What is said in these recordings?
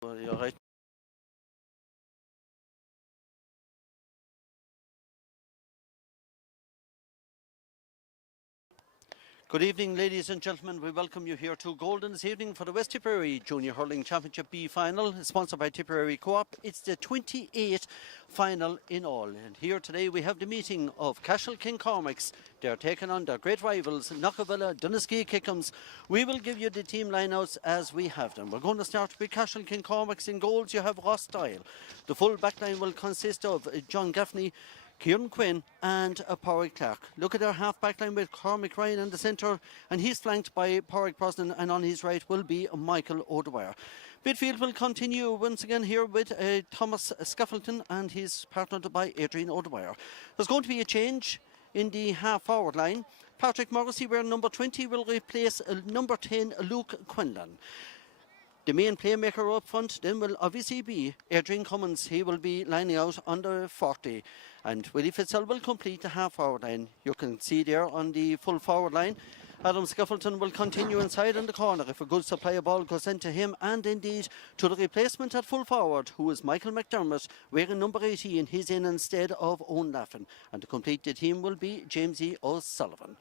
Well, you're right. Good evening, ladies and gentlemen. We welcome you here to Golden this evening for the West Tipperary Junior Hurling Championship B final, sponsored by Tipperary Co-op. It's the 28th final in all. And here today we have the meeting of Cashel Cormacs. They're taking on their great rivals, Knockavilla, Donaskeigh, Kickhams. We will give you the team lineouts as we have them. We're going to start with Cashel Cormacs. In goals, you have Ross Doyle. The full backline will consist of John Gaffney, Kieran Quinn and Porrick Clark. Look at our half back line with Cormac Ryan in the centre, and he's flanked by Porrick Brosnan, and on his right will be Michael O'Dwyer. Midfield will continue once again here with Thomas Scuffleton and his partnered by Adrian O'Dwyer. There's going to be a change in the half forward line. Patrick Morrissey, wearing number 20, will replace number 10 Luke Quinlan. The main playmaker up front then will obviously be Adrian Cummins. He will be lining out under 40. And Willie Fitzell will complete the half forward line. You can see there on the full forward line, Adam Scuffleton will continue inside in the corner if a good supply of ball goes into him, and indeed to the replacement at full forward, who is Michael McDermott, wearing number 18. He's in instead of Owen Laffin. And to complete the team will be Jamesy O'Sullivan.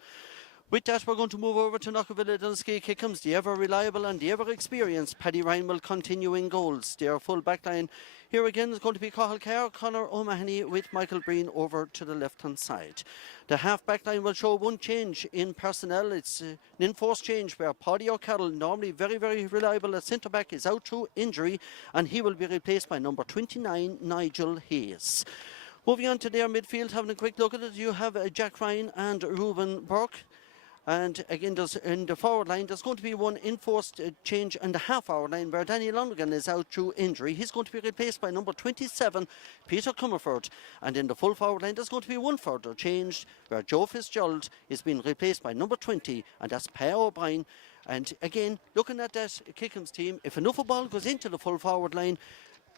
With that, we're going to move over to Knockavilla, Donaskeigh, Kickhams. The ever reliable and the ever experienced Paddy Ryan will continue in goals. Their full back line here again is going to be Cathal Carr, Conor O'Mahony with Michael Breen over to the left hand side. The half back line will show one change in personnel. It's an enforced change where Paddy O'Carroll, normally very, very reliable at centre back, is out through injury, and he will be replaced by number 29, Nigel Hayes. Moving on to their midfield, having a quick look at it, you have Jack Ryan and Reuben Burke. And again, in the forward line, there's going to be one enforced change in the half-hour line where Danny Lonergan is out through injury. He's going to be replaced by number 27, Peter Comerford. And in the full forward line, there's going to be one further change where Joe Fitzgerald is being replaced by number 20, and that's Per O'Brien. And again, looking at that Kickhams team, if enough ball goes into the full forward line,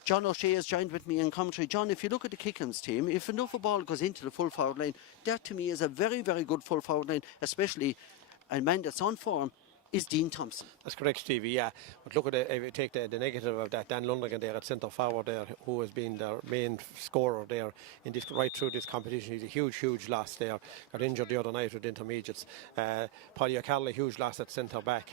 John O'Shea has joined with me in commentary. John, if you look at the Kickhams team, if enough ball goes into the full forward line, that to me is a very, very good full forward line, especially a man that's on form is Dean Thompson. That's correct, Stevie, yeah. But look at it, if you take the negative of that, Dan Lonergan there at centre forward there, who has been their main scorer there in this right through this competition. He's a huge loss there. Got injured the other night with intermediates. Paddy O'Carroll, a huge loss at centre back.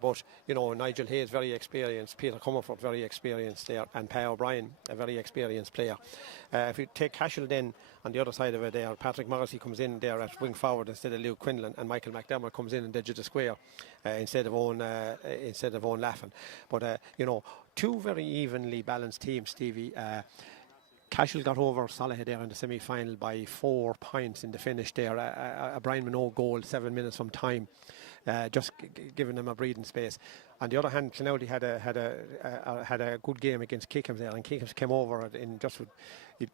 But, you know, Nigel Hayes, very experienced. Peter Comerford, very experienced there. And Per O'Brien, a very experienced player. If you take Cashel then, on the other side of it there, Patrick Morrissey comes in there at wing forward instead of Luke Quinlan, and Michael McDermott comes in edge of the square instead of Owen Laffin. But, you know, two very evenly balanced teams, Stevie. Cashel got over Salaha there in the semi-final by 4 points in the finish there. A Brian Minogue goal, 7 minutes from time, just giving them a breathing space. On the other hand, Clonelty had a good game against Kickhams there, and Kickhams came over in just with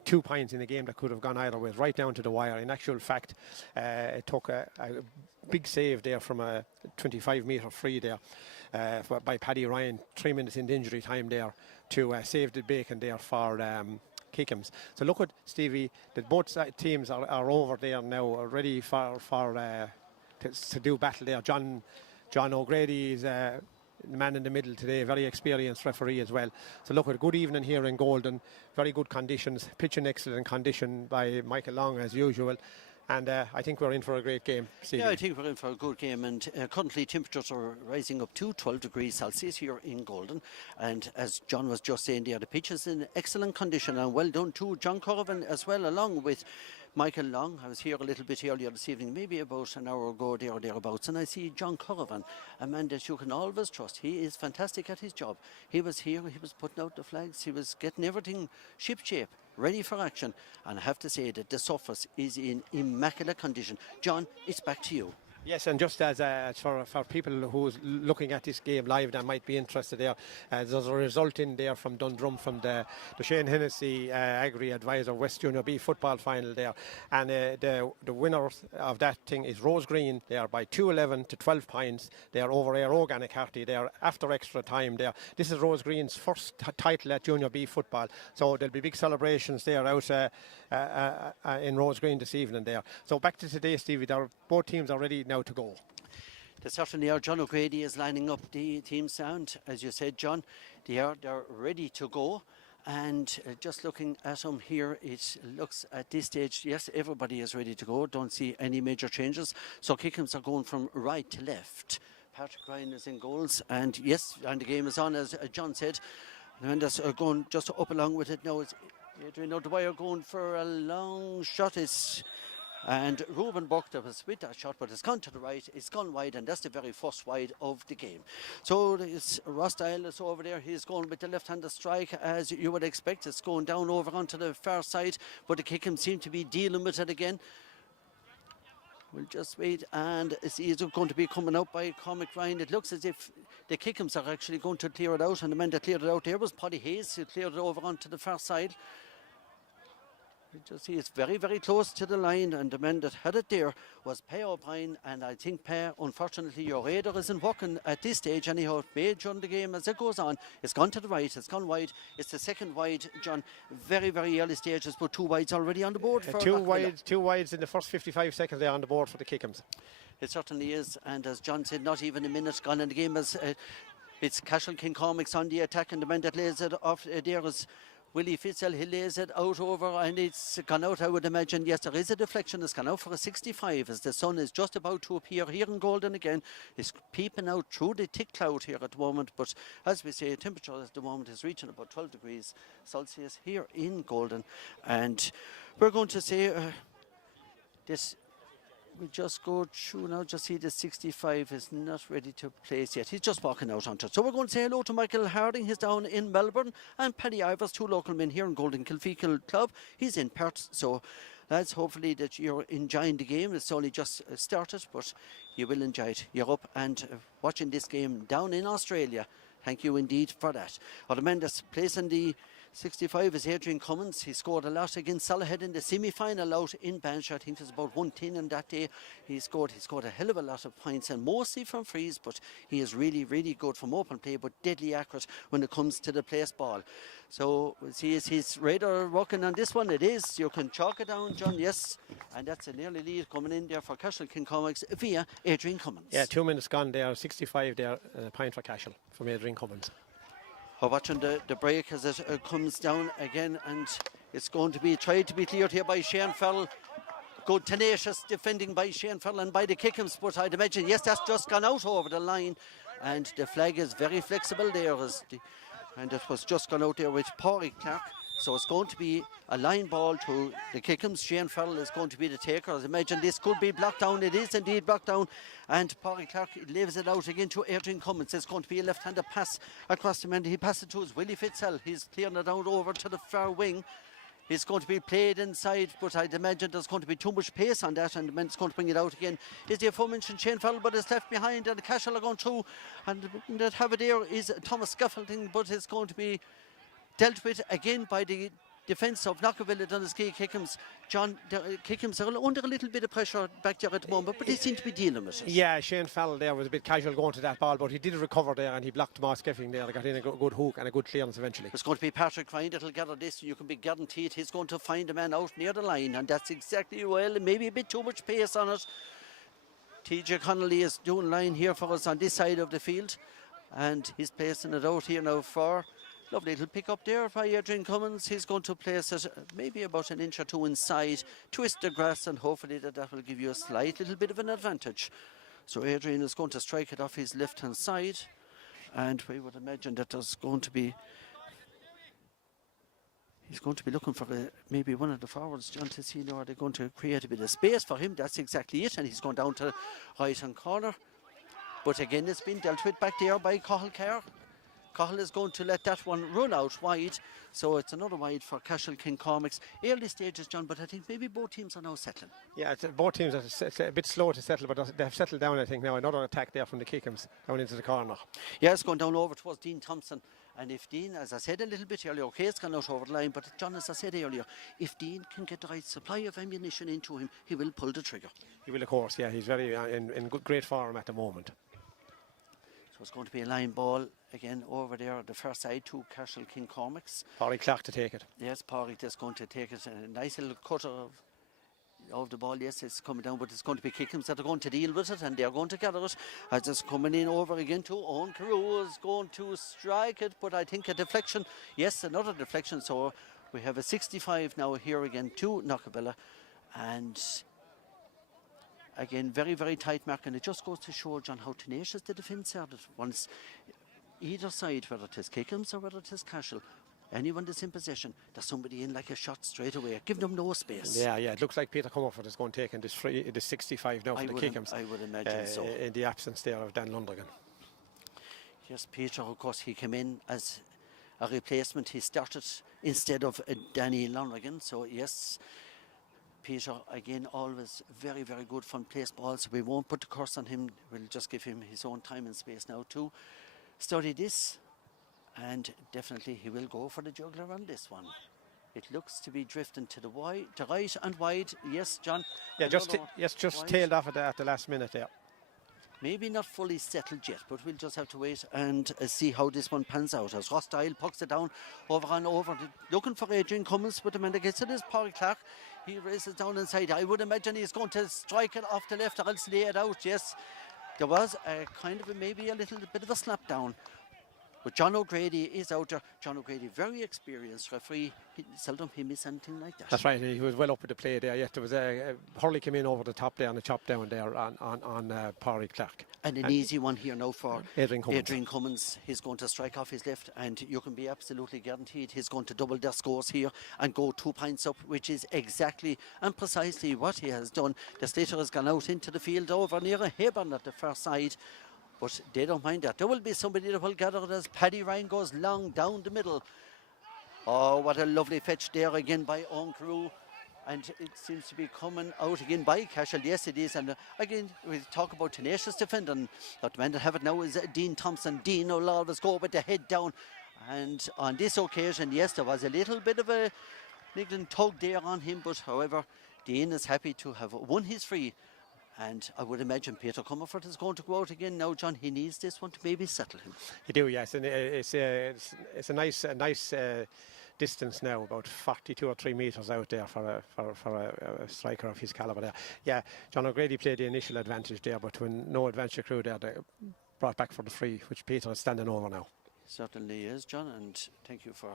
2 points in a game that could have gone either way, right down to the wire. In actual fact, it took a big save there from a 25-metre free there by Paddy Ryan, 3 minutes into injury time there to save the bacon there for Kickhams. So look at Stevie, that both teams are over there now, ready to do battle there. John O'Grady is the man in the middle today, very experienced referee as well. So look at a good evening here in Golden, very good conditions, pitch in excellent condition by Michael Long as usual. And I think we're in for a great game. Yeah, I think we're in for a good game. And currently temperatures are rising up to 12 degrees Celsius here in Golden. And as John was just saying there, the pitch is in excellent condition. And well done to John Corrigan as well, along with Michael Long. I was here a little bit earlier this evening, maybe about an hour ago there or thereabouts, and I see John Corrigan, a man that you can always trust. He is fantastic at his job. He was here, he was putting out the flags, he was getting everything ship-shape, ready for action. And I have to say that the surface is in immaculate condition. John, it's back to you. Yes, and just as for people who's looking at this game live that might be interested there, there's a result in there from Dundrum from the Shane Hennessy Agri Advisor West Junior B football final there, and the winner of that thing is Rose Green. They are by 2-11 to 12 points. They are over Air Organic Harty. They are after extra time there. This is Rose Green's first title at Junior B football, so there'll be big celebrations there out in Rose Green this evening there. So back to today, Stevie. Both teams are ready now to go. They certainly are. John O'Grady is lining up the team sound. As you said, John, they're ready to go. And just looking at them here, it looks at this stage, yes, everybody is ready to go. Don't see any major changes. So Kickhams are going from right to left. Patrick Ryan is in goals. And yes, and the game is on, as John said. And that's going just up along with it now. It's Adrian O'Dwyer going for a long shot. And Ruben Buildup was with that shot, but it's gone to the right, it's gone wide, and that's the very first wide of the game. So it's Ross Dial is over there. He's going with the left-handed strike, as you would expect. It's going down over onto the far side, but the Kickhams seem to be dealing with it again. We'll just wait, and it's going to be coming out by Cormac Ryan. It looks as if the Kickhams are actually going to clear it out, and the man that cleared it out there was Paddy Hayes, who cleared it over onto the far side. You just see it's very, very close to the line, and the man that had it there was Per O'Brien, and I think Per, unfortunately, your radar isn't working at this stage anyhow. It may during the game as it goes on. It's gone to the right, it's gone wide. It's the second wide, John. Very, very early stages, but 2 wides already on the board for two wides in the first 55 seconds there on the board for the Kickhams. It certainly is, and as John said, not even a minute gone in the game. As it's Cashel King Cormacs on the attack, and the man that lays it off there is Willie Fitzel. He lays it out over, and it's gone out, I would imagine. Yes, there is a deflection. It's gone out for a 65 as the sun is just about to appear here in Golden again. It's peeping out through the thick cloud here at the moment, but as we say, temperature at the moment is reaching about 12 degrees Celsius here in Golden. And we're going to say this. We just go through now, just see the 65 is not ready to place yet. He's just walking out onto it. So we're going to say hello to Michael Harding. He's down in Melbourne. And Paddy Ivers, 2 local men here in Golden Kilfeacle Club. He's in Perth. So lads, hopefully that you're enjoying the game. It's only just started, but you will enjoy it. You're up and watching this game down in Australia. Thank you indeed for that. The man that's placing the 65 is Adrian Cummins. He scored a lot against Salahead in the semi-final out in Banshee. I think it was about 110 on that day. He scored a hell of a lot of points, and mostly from frees, but he is really, really good from open play, but deadly accurate when it comes to the place ball. So we'll see, is his radar working on this one? It is. You can chalk it down, John, yes. And that's an early lead coming in there for Cashel King Cormacs via Adrian Cummins. Yeah, 2 minutes gone there, 65 there, point for Cashel from Adrian Cummins. We're watching the break as it comes down again, and it's going to be tried to be cleared here by Shane Farrell. Good tenacious defending by Shane Farrell and by the Kickhams, but I'd imagine, yes, that's just gone out over the line, and the flag is very flexible there, and it was just gone out there with Pádraig Clark. So it's going to be a line ball to the Kickhams. Shane Farrell is going to be the taker. As I imagine this could be blocked down. It is indeed blocked down. And Pádraig Clark leaves it out again to Adrian Cummins. It's going to be a left-handed pass across the man. He passes it to his Willie Fitzel. He's clearing it out over to the far wing. It's going to be played inside, but I'd imagine there's going to be too much pace on that, and the man's going to bring it out again. Is the aforementioned Shane Farrell, but it's left behind, and the Cashel are going through. And that have it there is Thomas Scaffolding, but it's going to be dealt with again by the defence of Knockavilla, Donaskeigh, Kickhams. John, Kickhams are under a little bit of pressure back there at the moment, but they seem to be dealing with it. Yeah, Shane Farrell there was a bit casual going to that ball, but he did recover there, and he blocked Moss Skeffing there. They got in a good hook and a good clearance eventually. It's going to be Patrick Ryan that'll gather this. You can be guaranteed he's going to find a man out near the line, and that's exactly, well, maybe a bit too much pace on it. TJ Connolly is doing line here for us on this side of the field, and he's placing it out here now for... Lovely little pick up there by Adrian Cummins. He's going to place it maybe about an inch or two inside, twist the grass, and hopefully that will give you a slight little bit of an advantage. So Adrian is going to strike it off his left hand side, and we would imagine that there's going to be... He's going to be looking for maybe one of the forwards, John, to see now are they going to create a bit of space for him. That's exactly it, and he's going down to the right hand corner. But again, it's been dealt with back there by Cathal Kerr. Cathal is going to let that one run out wide, so it's another wide for Cashel King Cormacs. Early stages, John, but I think maybe both teams are now settling. Yeah, both teams are a bit slow to settle, but they've settled down, I think, now. Another attack there from the Kickhams down into the corner. Yeah, it's going down over towards Dean Thompson. And if Dean, as I said a little bit earlier, okay, it's gone out over the line, but John, as I said earlier, if Dean can get the right supply of ammunition into him, he will pull the trigger. He will, of course, yeah. He's very in great form at the moment. So it's going to be a line ball again over there at the far side to Cashel King Cormacs. Pádraig Clark to take it. Yes, Pádraig is going to take it. A nice little cut of of the ball, yes, it's coming down, but it's going to be Kickhams that are going to deal with it, and they're going to gather it. As it's coming in over again to Owen Carew is going to strike it, but I think a deflection, yes, another deflection. So we have a 65 now here again to Knockavilla, and again, very, very tight mark, and it just goes to show, John, how tenacious the defence are. That once either side, whether it is Kickhams or whether it is Cashel, anyone that's in possession, there's somebody in like a shot straight away. Give them no space. Yeah, it looks like Peter Comerford is going to take in this 65 now for the Kickhams. I would imagine so. In the absence there of Dan Lundergan. Yes, Peter, of course, he came in as a replacement. He started instead of Danny Lonergan. So, yes, Peter, again, always very, very good from place balls. We won't put the curse on him. We'll just give him his own time and space now to study this. And definitely he will go for the juggler on this one. It looks to be drifting to the right and wide. Yes, John. Yeah, just tailed off at the last minute there. Maybe not fully settled yet, but we'll just have to wait and see how this one pans out. As Ross Dial pucks it down over, looking for Adrian Cummins, but the man that gets it is Paul Clark. He races down inside. I would imagine he's going to strike it off the left or else lay it out. Yes, there was a kind of maybe a little bit of a slap down. But John O'Grady is out there. John O'Grady, very experienced referee. Seldom he miss anything like that. That's right. He was well up with the play there. Yet there was Hurling came in over the top there and a chop down there on Pádraig Clark. And an easy one here now for Adrian Cummins. He's going to strike off his left, and you can be absolutely guaranteed he's going to double their scores here and go 2 points up, which is exactly and precisely what he has done. The Slater has gone out into the field over near a Hebron at the far side. But they don't mind that. There will be somebody that will gather it as Paddy Ryan goes long down the middle. Oh, what a lovely fetch there again by Owen Carew. And it seems to be coming out again by Cashel. Yes, it is. And again, we talk about tenacious defending. The man that have it now is Dean Thompson. Dean will always go with the head down. And on this occasion, yes, there was a little bit of a niggling tug there on him. But however, Dean is happy to have won his free. And I would imagine Peter Comerford is going to go out again now, John. He needs this one to maybe settle him. He do, yes. And it's a nice distance now, about 42 or 3 metres out there for a striker of his calibre there. Yeah, John O'Grady played the initial advantage there, but when no adventure crew there, they brought back for the free, which Peter is standing over now. Certainly is, John, and thank you for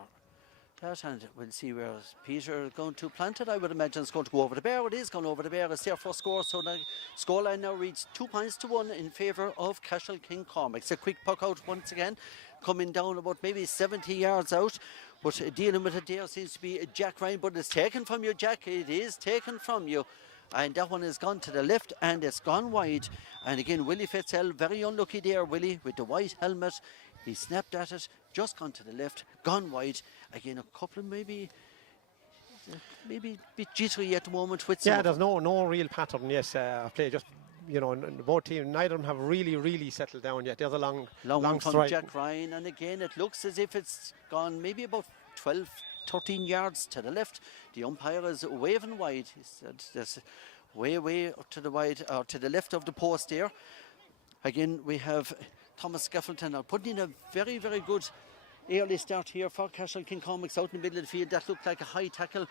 that, and we'll see where Peter is going to plant it. I would imagine it's going to go over the bar. It is going over the bar. It's their first score, so the scoreline now reads 2 points to 1 in favour of Cashel King Cormacs. A quick puck out once again, coming down about maybe 70 yards out, but dealing with it there seems to be Jack Ryan, but it's taken from you, Jack. It is taken from you. And that one has gone to the left and it's gone wide. And again, Willie Fitzell, very unlucky there, Willie, with the white helmet. He snapped at it, just gone to the left, gone wide. Again, a couple of maybe a bit jittery at the moment. With there's no real pattern. Yes, play just, both teams, neither of them have really settled down yet. There's a long one from strike. Jack Ryan, and again, it looks as if it's gone maybe about 12, 13 yards to the left. The umpire is waving wide. He said there's way up to the wide or to the left of the post there. Again, we have Thomas Scaffelton now putting in a very good early start here for Cashel King Cormacs out in the middle of the field. That looked like a high tackle.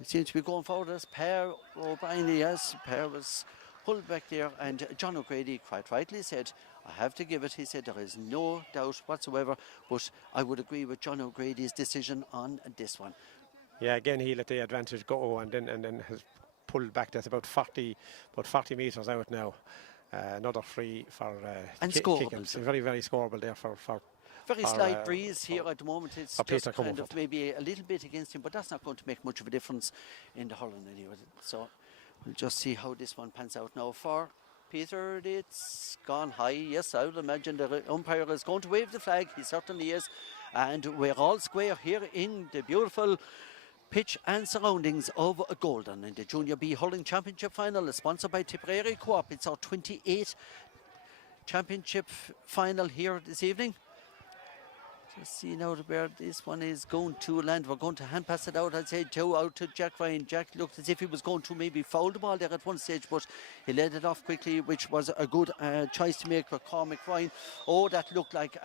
It seems to be going forward as Per O'Brien. Yes, Per was pulled back there, and John O'Grady quite rightly said, I have to give it. He said there is no doubt whatsoever, but I would agree with John O'Grady's decision on this one. Yeah, again he let the advantage go and then has pulled back. That's about 40 metres out now. Another free for Kickhams. Very scoreable there for very slight breeze here at the moment. It's just kind of maybe a little bit against him, but that's not going to make much of a difference in the hurling anyway. So we'll just see how this one pans out now for Peter. It's gone high. Yes, I would imagine the umpire is going to wave the flag. He certainly is. And we're all square here in the beautiful pitch and surroundings of Golden in the Junior B Hurling Championship Final, sponsored by Tipperary Co-op. It's our 28th Championship Final here this evening. Just see now where this one is going to land. We're going to hand pass it out, I'd say, out to Jack Ryan. Jack looked as if he was going to maybe foul the ball there at one stage, but he led it off quickly, which was a good choice to make for Cormac Ryan. Oh, that looked like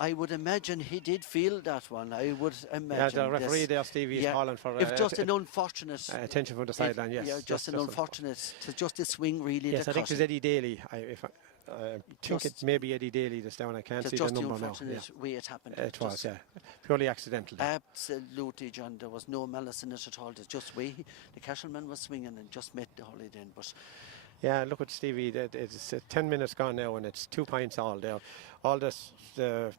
I would imagine he did feel that one. I would imagine. Yeah, the referee there, Stevie, is calling for if just an unfortunate attention from the sideline. Yes, yeah, just an unfortunate, just a swing really. Yes, I think it's Eddie Daly. I think it may be Eddie Daly that's down. I can't see the number now. Just way it happened. It was, purely accidental. Absolutely, John. There was no malice in it at all. It's just way the Cashel man was swinging and just met the hole in. But yeah, look at Stevie. It's 10 minutes gone now, and it's 2 points all there. All this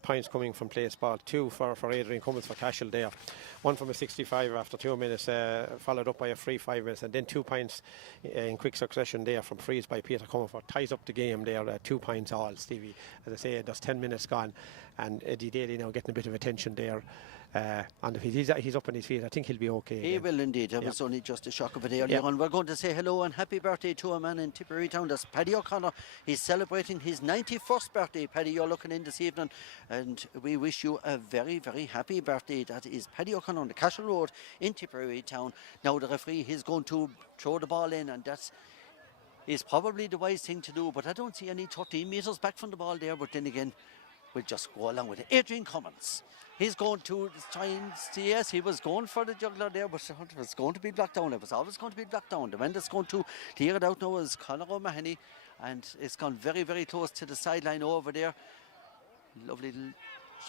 points coming from place ball. 2 for Adrian Cummins for Cashel there. 1 from a 65 after 2 minutes, followed up by a free 5 minutes, and then 2 points in quick succession there from frees by Peter Comerford. Ties up the game there. 2 points all, Stevie. As I say, there's 10 minutes gone, and Eddie Daly now getting a bit of attention there. And if he's up on his feet, I think he'll be okay. He will indeed. That was only just a shock of a day earlier on. We're going to say hello and happy birthday to a man in Tipperary town. That's Paddy O'Connor. He's celebrating his 91st birthday. Paddy, you're looking in this evening, and we wish you a very, very happy birthday. That is Paddy O'Connor on the Cashel Road in Tipperary town. Now the referee is going to throw the ball in, and that is probably the wise thing to do. But I don't see any 13 metres back from the ball there. But then again, we'll just go along with it. Adrian Cummins. He's going to try and see, yes, he was going for the juggler there, but it was going to be blocked down. It was always going to be blocked down. The man that's going to clear it out now is Conor O'Mahony, and it's gone very, very close to the sideline over there. Lovely little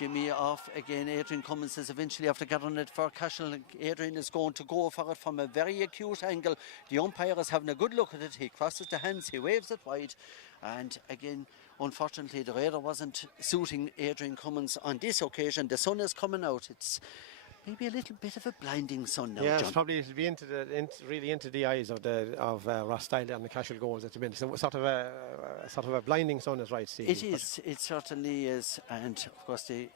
Jimmy off again. Adrian Cummins is eventually after gathering it for Cashel. Adrian is going to go for it from a very acute angle. The umpire is having a good look at it. He crosses the hands, he waves it wide, and again, unfortunately, the radar wasn't suiting Adrian Cummins on this occasion. The sun is coming out. It's maybe a little bit of a blinding sun now, yeah, John. it's probably be really into the eyes of Ross Style and the Cashel goals at the minute. So sort of a blinding sun is right, Steve. It is. It certainly is. And of course, the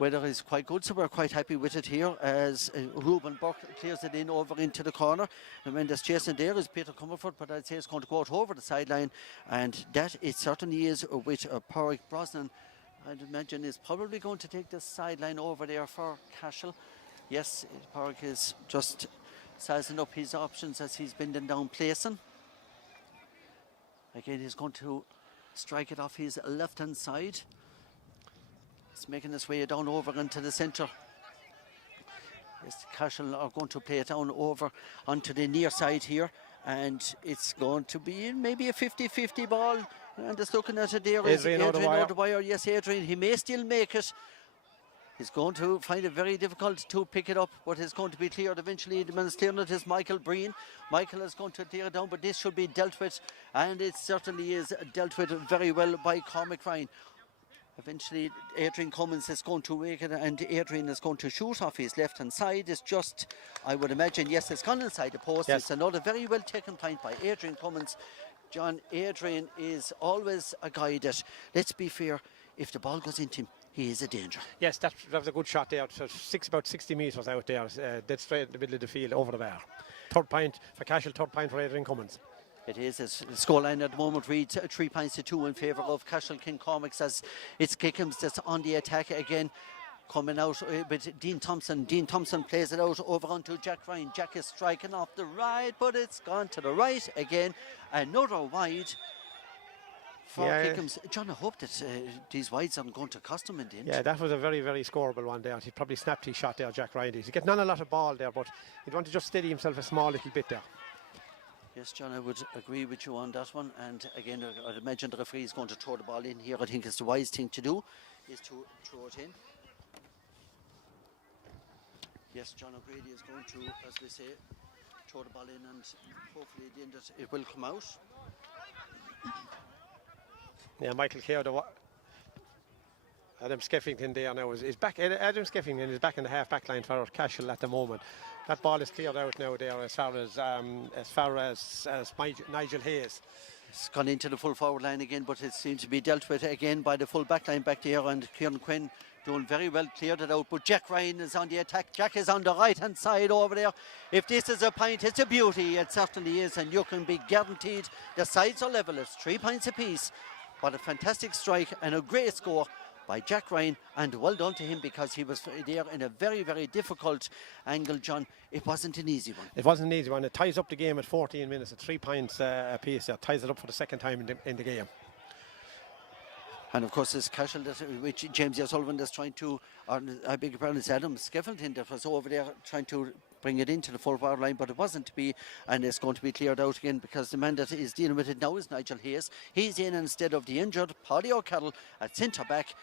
weather is quite good, so we're quite happy with it here as Ruben Burke clears it in over into the corner. The man that's chasing there is Peter Comerford, but I'd say it's going to go out over the sideline, and that it certainly is with Pádraig Brosnan. I'd imagine is probably going to take the sideline over there for Cashel. Yes, Pádraig is just sizing up his options as he's bending down placing. Again, he's going to strike it off his left-hand side. It's making its way down over into the centre. Yes, Cashel are going to play it down over onto the near side here, and it's going to be maybe a 50-50 ball. And just looking at it there is Adrian O'Dwyer. Yes, Adrian, he may still make it. He's going to find it very difficult to pick it up, but it's going to be cleared eventually. The man is clearing it is Michael Breen. Michael is going to clear it down, but this should be dealt with, and it certainly is dealt with very well by Cormac Ryan. Eventually, Adrian Cummins is going to make it, and Adrian is going to shoot off his left-hand side. It's just, I would imagine, yes, it's gone inside the post. Yes. It's another very well taken point by Adrian Cummins. John, Adrian is always a guy that, let's be fair, if the ball goes into him, he is a danger. Yes, that was a good shot there. So about 60 metres out there, dead straight in the middle of the field, over the bar. Third point for Cashel, third point for Adrian Cummins. It is. The scoreline at the moment reads 3 points to 2 in favour of Cashel King Cormacs, as it's Kickhams that's on the attack again. Coming out with Dean Thompson. Dean Thompson plays it out over onto Jack Ryan. Jack is striking off the right, but it's gone to the right again. Another wide for Kickhams. John, I hope that these wides aren't going to cost him in the end. Yeah, that was a very, very scoreable one there. He probably snapped his shot there, Jack Ryan. He's getting on a lot of ball there, but he'd want to just steady himself a small little bit there. Yes, John, I would agree with you on that one. And again, I'd imagine the referee is going to throw the ball in here. I think it's the wise thing to do, is to throw it in. Yes, John O'Grady is going to, as we say, throw the ball in, and hopefully at the end it will come out. Yeah, Michael Keogh, Adam Skeffington there now is back. Adam Skeffington is back in the half-back line for Cashel at the moment. That ball is cleared out now there as far as Nigel Hayes. It's gone into the full forward line again, but it seems to be dealt with again by the full back line back there, and Kieran Quinn doing very well, cleared it out, but Jack Ryan is on the attack. Jack is on the right hand side over there. If this is a point, it's a beauty. It certainly is, and you can be guaranteed the sides are level. It's 3 points apiece. What a fantastic strike and a great score by Jack Ryan, and well done to him, because he was there in a very, very difficult angle, John. It wasn't an easy one. It wasn't an easy one. It ties up the game at 14 minutes at 3 points apiece. It ties it up for the second time in the game. And of course, this Cashel, which James O'Sullivan is trying to, or I beg your pardon, it's Adam Skeffington that was over there trying to bring it into the full power line, but it wasn't to be, and it's going to be cleared out again because the man that is dealing with it now is Nigel Hayes. He's in instead of the injured Paddy O'Connell at centre back.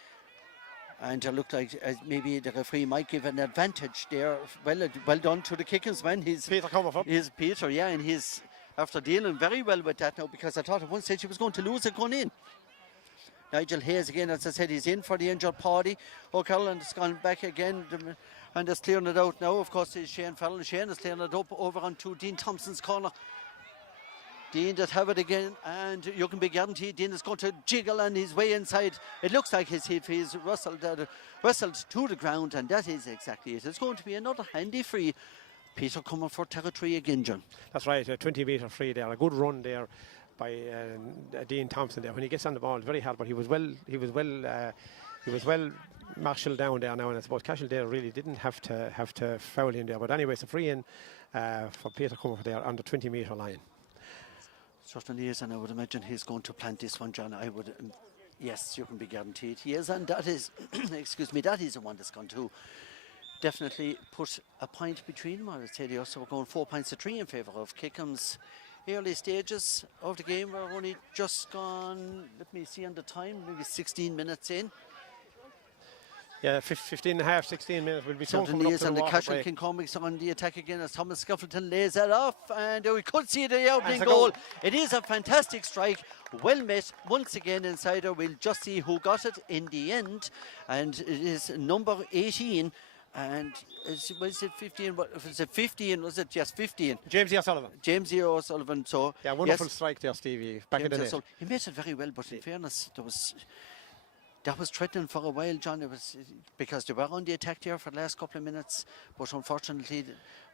And it looked like maybe the referee might give an advantage there. Well done to the Kickhams man. Peter Comerford. He's Peter, yeah, and he's after dealing very well with that now, because I thought at one stage he was going to lose it going in. Nigel Hayes again, as I said, he's in for the injured Paddy O'Connell, and it's gone back again, and it's clearing it out now. Of course, it's Shane Farrell. Shane is clearing it up over onto Dean Thompson's corner. Dean that have it again, and you can be guaranteed Dean is going to jiggle on his way inside. It looks like his hip is wrestled to the ground, and that is exactly it. It's going to be another handy free. Peter coming for territory again, John. That's right, a 20-metre free there. A good run there by Dean Thompson there. When he gets on the ball, it's very hard, but he was well marshalled down there now, and I suppose Cashel there really didn't have to foul him there. But anyway, it's a free in for Peter Comerford there on the 20-metre line. Certainly is, and I would imagine he's going to plant this one, John. I would, yes, you can be guaranteed he is, and that is, excuse me, that is the one that's going to definitely put a point between them. I would say they also were going 4 points to 3 in favour of Kickhams. Early stages of the game, we're only just gone, let me see on the time, maybe 16 minutes in. Yeah, 15 and a half, 16 minutes will be soon coming up to and the the Cashel break. Cormacs on the attack again as Thomas Scuffleton lays that off, and we could see the opening goal. It is a fantastic strike, well met once again inside her. We'll just see who got it in the end, and it is number 18. And was it 15? Was it 15? Was it just 15? James O'Sullivan. James O'Sullivan. So yeah, wonderful strike there, Stevie. Back in the net. He made it very well, but in fairness, that was threatening for a while, John. It was because they were on the attack there for the last couple of minutes, but unfortunately,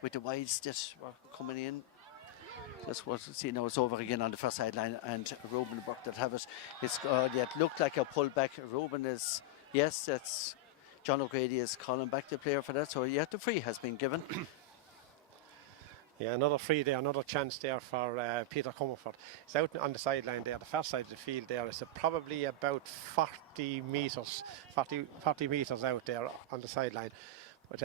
with the wides that were coming in, that's what see now. It's over again on the first sideline, and Ruben Burke that have it. It's it looked like a pullback. Ruben is that's. John O'Grady is calling back the player for that, so yeah, the free has been given. Yeah, another free there, another chance there for Peter Comerford. It's out on the sideline there, the far side of the field there. It's probably about 40 metres out there on the sideline. But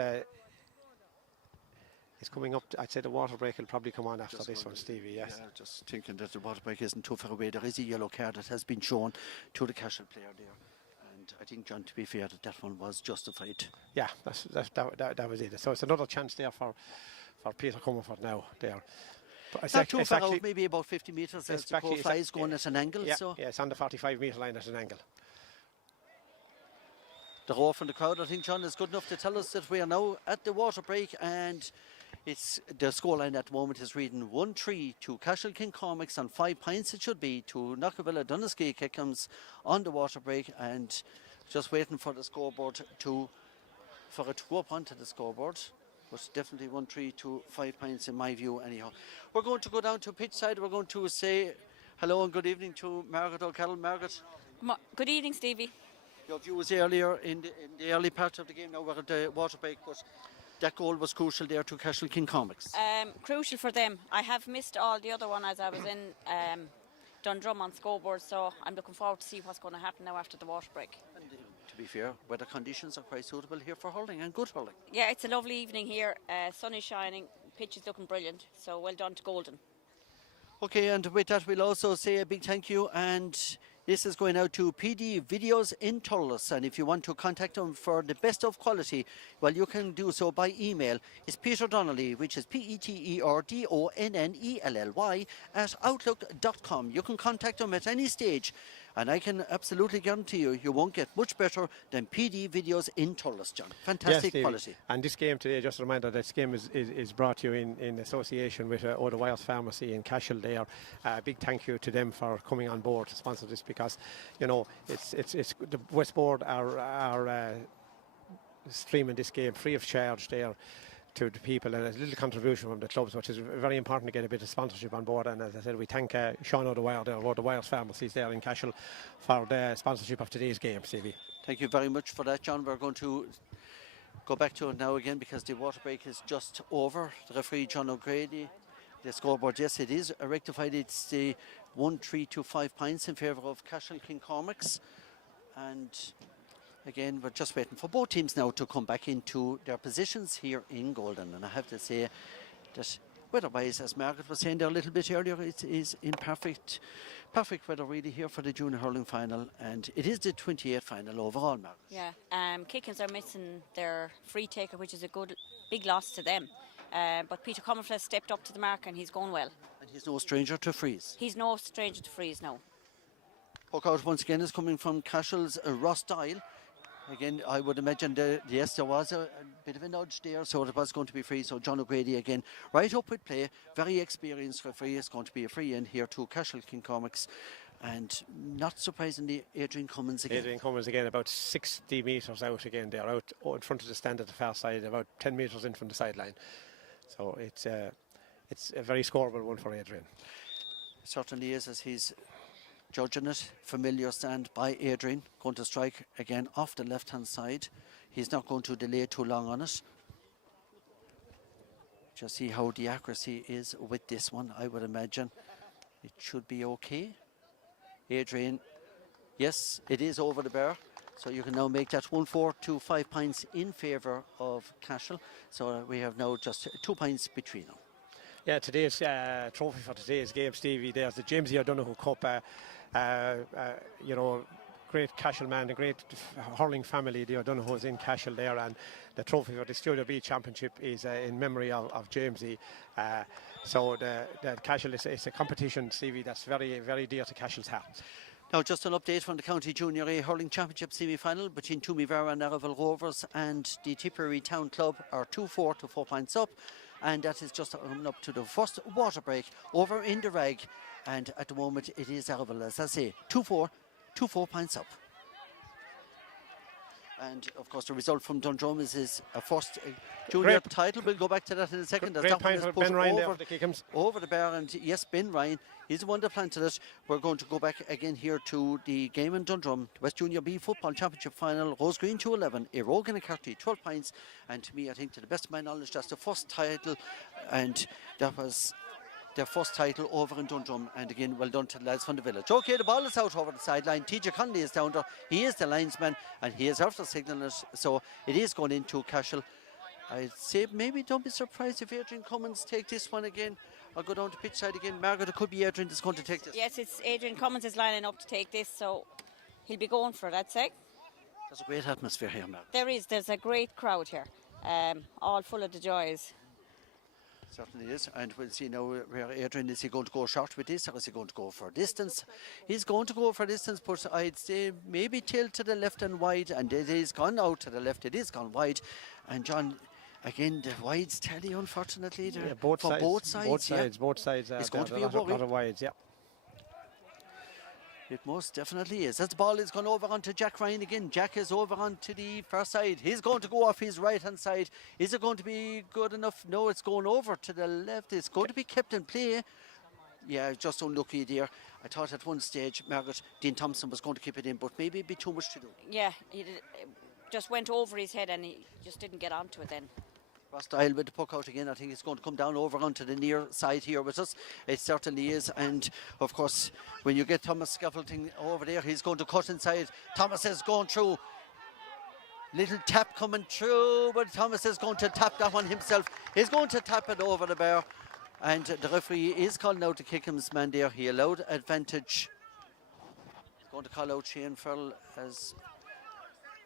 it's coming up, I'd say the water break will probably come on after this one, Stevie, yes. Yeah, just thinking that the water break isn't too far away. There is a yellow card that has been shown to the Cashel player there. I think, John, to be fair, that one was justified. Yeah, that was it. So it's another chance there for Peter Comerford now there. It's not too far out, maybe about 50 metres as the crow flies going at an angle. Yeah, it's on the 45-metre line at an angle. The roar from the crowd, I think, John, is good enough to tell us that we are now at the water break, and it's the scoreline at the moment is reading 1-3 to Cashel Cormacs on 5 points. It should be to Knockavilla Donaskeigh Kickhams on the water break, and just waiting for the scoreboard for it to go up onto the scoreboard. But definitely 1-3 to 5 points in my view anyhow. We're going to go down to pitch side. We're going to say hello and good evening to Margaret O'Connell. Margaret. Good evening, Stevie. Your views earlier in the early part of the game, now we're at the water break, but that goal was crucial there to Cashel Cormacs. Crucial for them. I have missed all the other one as I was in Dundrum on scoreboard, so I'm looking forward to see what's going to happen now after the water break. And, to be fair, weather conditions are quite suitable here for hurling, and good hurling. Yeah, it's a lovely evening here. Sun is shining, pitch is looking brilliant, so well done to Golden. Okay, and with that we'll also say a big thank you, and this is going out to PD Videos in Thurles, and if you want to contact them for the best of quality, well, you can do so by email. It's Peter Donnelly, which is PeterDonnelly at outlook.com. You can contact them at any stage, and I can absolutely guarantee you won't get much better than PD Videos in Thurles, John. Fantastic quality. And this game today, just a reminder, this game is brought to you in association with Oda Wiles Pharmacy in Cashel there. Big thank you to them for coming on board to sponsor this, because you know it's the Westboard are streaming this game free of charge there to the people, and a little contribution from the clubs, which is very important to get a bit of sponsorship on board. And as I said, we thank Sean O'Dwyer there, Oda Wiles Pharmacies there in Cashel, for the sponsorship of today's game, Stevie. Thank you very much for that, John. We're going to go back to it now again, because the water break is just over. The referee, John O'Grady, the scoreboard, yes, it is rectified. It's the 1-3 to 5 points in favour of Cashel Cormacs. And again, we're just waiting for both teams now to come back into their positions here in Golden. And I have to say that weather-wise, as Margaret was saying there a little bit earlier, it is in perfect weather really here for the junior hurling final, and it is the 28th final overall, Margaret. Yeah, Kickhams are missing their free taker, which is a good big loss to them. But Peter Cormacs has stepped up to the mark and he's going well. And he's no stranger to freeze. He's no stranger to freeze now. Puck out once again is coming from Cashel's Ross Dial. Again, I would imagine yes, there was a bit of a nudge there, so it was going to be free. So John O'Grady again, right up with play, very experienced referee. It's going to be a free in here to Cashel King Cormacs. And not surprisingly, Adrian Cummins again. Adrian Cummins again, about 60 metres out again. They're out in front of the stand at the far side, about 10 metres in from the sideline. So it's a very scoreable one for Adrian. It certainly is, as he's judging it. Familiar stand by Adrian, going to strike again off the left hand side. He's not going to delay too long on it. Just see how the accuracy is with this one. I would imagine it should be okay. Adrian, yes, it is over the bar, so you can now make that 1-4 to 5 points in favour of Cashel. So we have now just 2 points between them. Yeah, today's trophy for today's game, Stevie, there's the James E. O'Donoghue Cup. You know, great Cashel man, a great hurling family, the O'Donoghues in Cashel there, and the trophy for the Studio B Championship is in memory of James E. So the Cashel is a competition, Stevie, that's very, very dear to Cashel's heart. Now just an update from the County Junior A Hurling Championship semi-final between Toomevara and Narraville Rovers, and the Tipperary Town Club are 2-4 to 4 points up, and that is just coming up to the first water break over in the Rag, and at the moment it is Narraville, as I say, 2-4 to 4 points up. And of course the result from Dundrum is a first junior title. We'll go back to that in a second. Great point for Ben Ryan there for the Kickhams. Over the bar, and yes, Ben Ryan, he's the one that planted it. We're going to go back again here to the game in Dundrum, West Junior B Football Championship Final. Rose Green 2-11, Erogan and Carty 12 points, and to me, I think to the best of my knowledge, that's the first title, and that was their first title over in Dundrum. And again, well done to the lads from the village. Okay, the ball is out over the sideline. TJ Conley is down there. He is the linesman, and he is after signaling it, so it is going into Cashel. I'd say maybe don't be surprised if Adrian Cummins take this one again. I'll go down to pitch side again. Margaret, it could be Adrian that's going to take this. Yes, it's Adrian Cummins is lining up to take this, so he'll be going for it, I'd say. There's a great atmosphere here, Margaret. There's a great crowd here, all full of the joys. Certainly is, and we'll see now where Adrian, is he going to go short with this, or is he going to go for distance? He's going to go for distance, but I'd say maybe tilt to the left and wide, and it is gone out to the left, it is gone wide. And John, again, the wides tally, unfortunately, yeah, both sides. Both sides. It's going to be a lot of wides, yeah. It most definitely is. As the ball is gone over onto Jack Ryan again. Jack is over onto the far side. He's going to go off his right hand side. Is it going to be good enough? No, it's going over to the left. It's going to be kept in play. Yeah, just unlucky there. I thought at one stage, Margaret, Dean Thompson was going to keep it in, but maybe it'd be too much to do. Yeah, it just went over his head and he just didn't get onto it then. Ross Dial with the puck out again. I think it's going to come down over onto the near side here with us. It certainly is. And of course, when you get Thomas Scaffolding over there, he's going to cut inside. Thomas is going through. Little tap coming through, but Thomas is going to tap that one himself. He's going to tap it over the bar. And the referee is calling out the Kickhams man there. He allowed advantage. He's going to call out Shane Farrell, as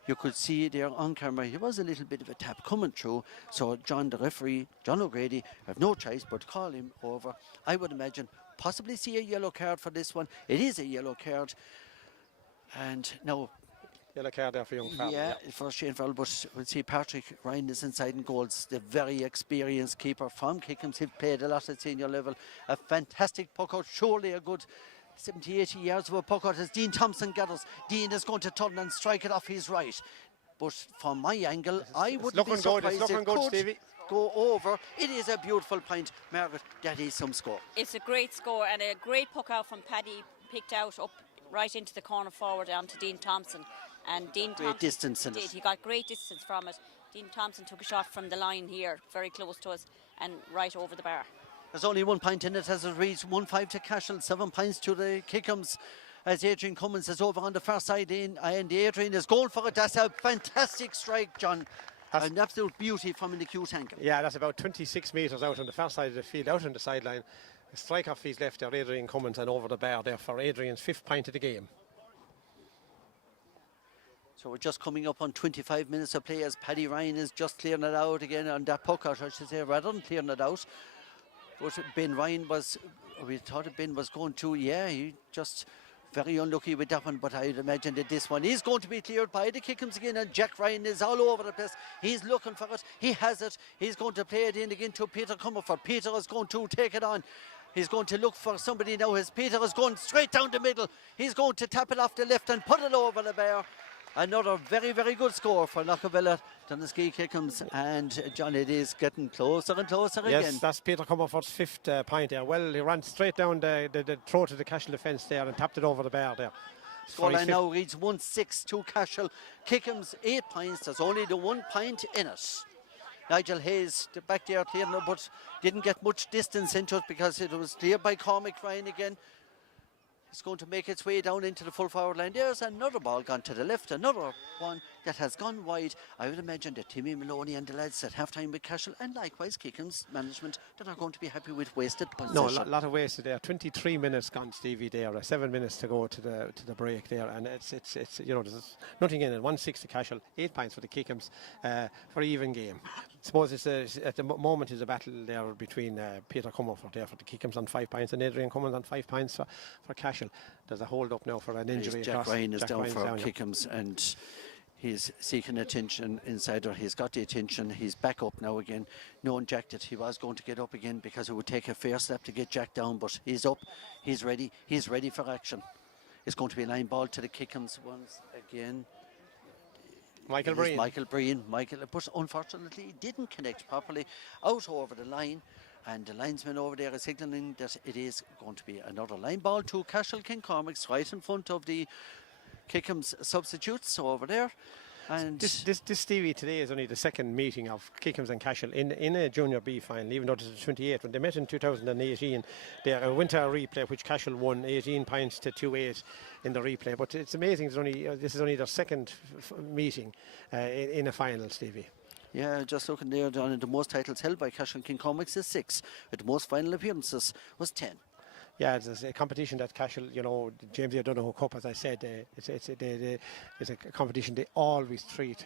you could see there on camera. There was a little bit of a tap coming through, so John, the referee, John O'Grady, have no choice but call him over. I would imagine possibly see a yellow card for this one. It is a yellow card, and now yellow card there for young Farrell. Yeah, for Shane Farrell, but we'll see Patrick Ryan is inside in goals, the very experienced keeper from Kickhams. He's played a lot at senior level. A fantastic puck out, surely a good 70-80 yards of a puck out as Dean Thompson gathers. Dean is going to turn and strike it off his right. But from my angle, I wouldn't be surprised it could go over. It is a beautiful point. Margaret, that is some score. It's a great score and a great puck out from Paddy, picked out up right into the corner forward onto Dean Thompson. And Dean Thompson distance in he got great distance from it. Dean Thompson took a shot from the line here, very close to us, and right over the bar. There's only 1 point in it as it reads 1-5 to Cashel, 7 points to the Kickhams. as Adrian Cummins is over on the far side in, and Adrian is going for it. That's a fantastic strike, John. An absolute beauty from an acute angle. Yeah, that's about 26 metres out on the far side of the field, out on the sideline. A strike off his left there, Adrian Cummins, and over the bar there for Adrian's 5th point of the game. So we're just coming up on 25 minutes of play as Paddy Ryan is just clearing it out again on that puck out, I should say, rather than clearing it out. But Ben Ryan was, we thought Ben was going to, yeah, he just very unlucky with that one, but I'd imagine that this one is going to be cleared by the Kickhams again, and Jack Ryan is all over the place. He's looking for it, he has it, he's going to play it in again to Peter Comerford. Peter is going to take it on. He's going to look for somebody now. His Peter is going straight down the middle. He's going to tap it off the left and put it over the bar. Another very, very good score for Knockavilla, Donaskeigh, Kickhams, and John, it is getting closer and closer again. Yes, that's Peter Comerford's 5th point there. Well, he ran straight down the throat of the Cashel defence there and tapped it over the bar there. Scoreline now reads 1-6 to Cashel. Kickhams 8 points. There's only the 1 point in it. Nigel Hayes back there clearing it, but didn't get much distance into it because it was cleared by Cormac Ryan again. It's going to make its way down into the full forward line. There's another ball gone to the left, another one that has gone wide. I would imagine that Timmy Maloney and the lads at half-time with Cashel, and likewise Kickham's management, that are going to be happy with wasted possession. No, a lot of wasted there. 23 minutes gone, Stevie, there. 7 minutes to go to the break there, and it's you know, there's nothing in it. 1-6 to Cashel, 8 points for the Kickhams for even game. I suppose it's at the moment is a battle there between Peter Comerford there for the Kickhams on 5 points and Adrian Cummins on 5 points for Cashel. There's a hold up now for an injury. Jack Ryan is down for down, Kickhams, and he's seeking attention inside there. He's got the attention. He's back up now again, knowing Jack that he was going to get up again because it would take a fair step to get Jack down, but he's up, he's ready for action. It's going to be a line ball to the Kickhams once again. Michael Breen. But unfortunately he didn't connect properly out over the line, and the linesman over there is signalling that it is going to be another line ball to Cashel King Cormacs right in front of the Kickhams substitutes over there. And this Stevie today is only the second meeting of Kickhams and Cashel in a Junior B final, even though this is 28. When they met in 2018, they had a winter replay which Cashel won 18 points to 2-8 in the replay. But it's amazing. This is only their second meeting in a final, Stevie. Yeah, just looking there, John, the most titles held by Cashel King Cormacs is 6, with the most final appearances was 10. Yeah, it's a competition that Cashel, you know, James O'Donoghue Cup, as I said, it's a competition they always treat.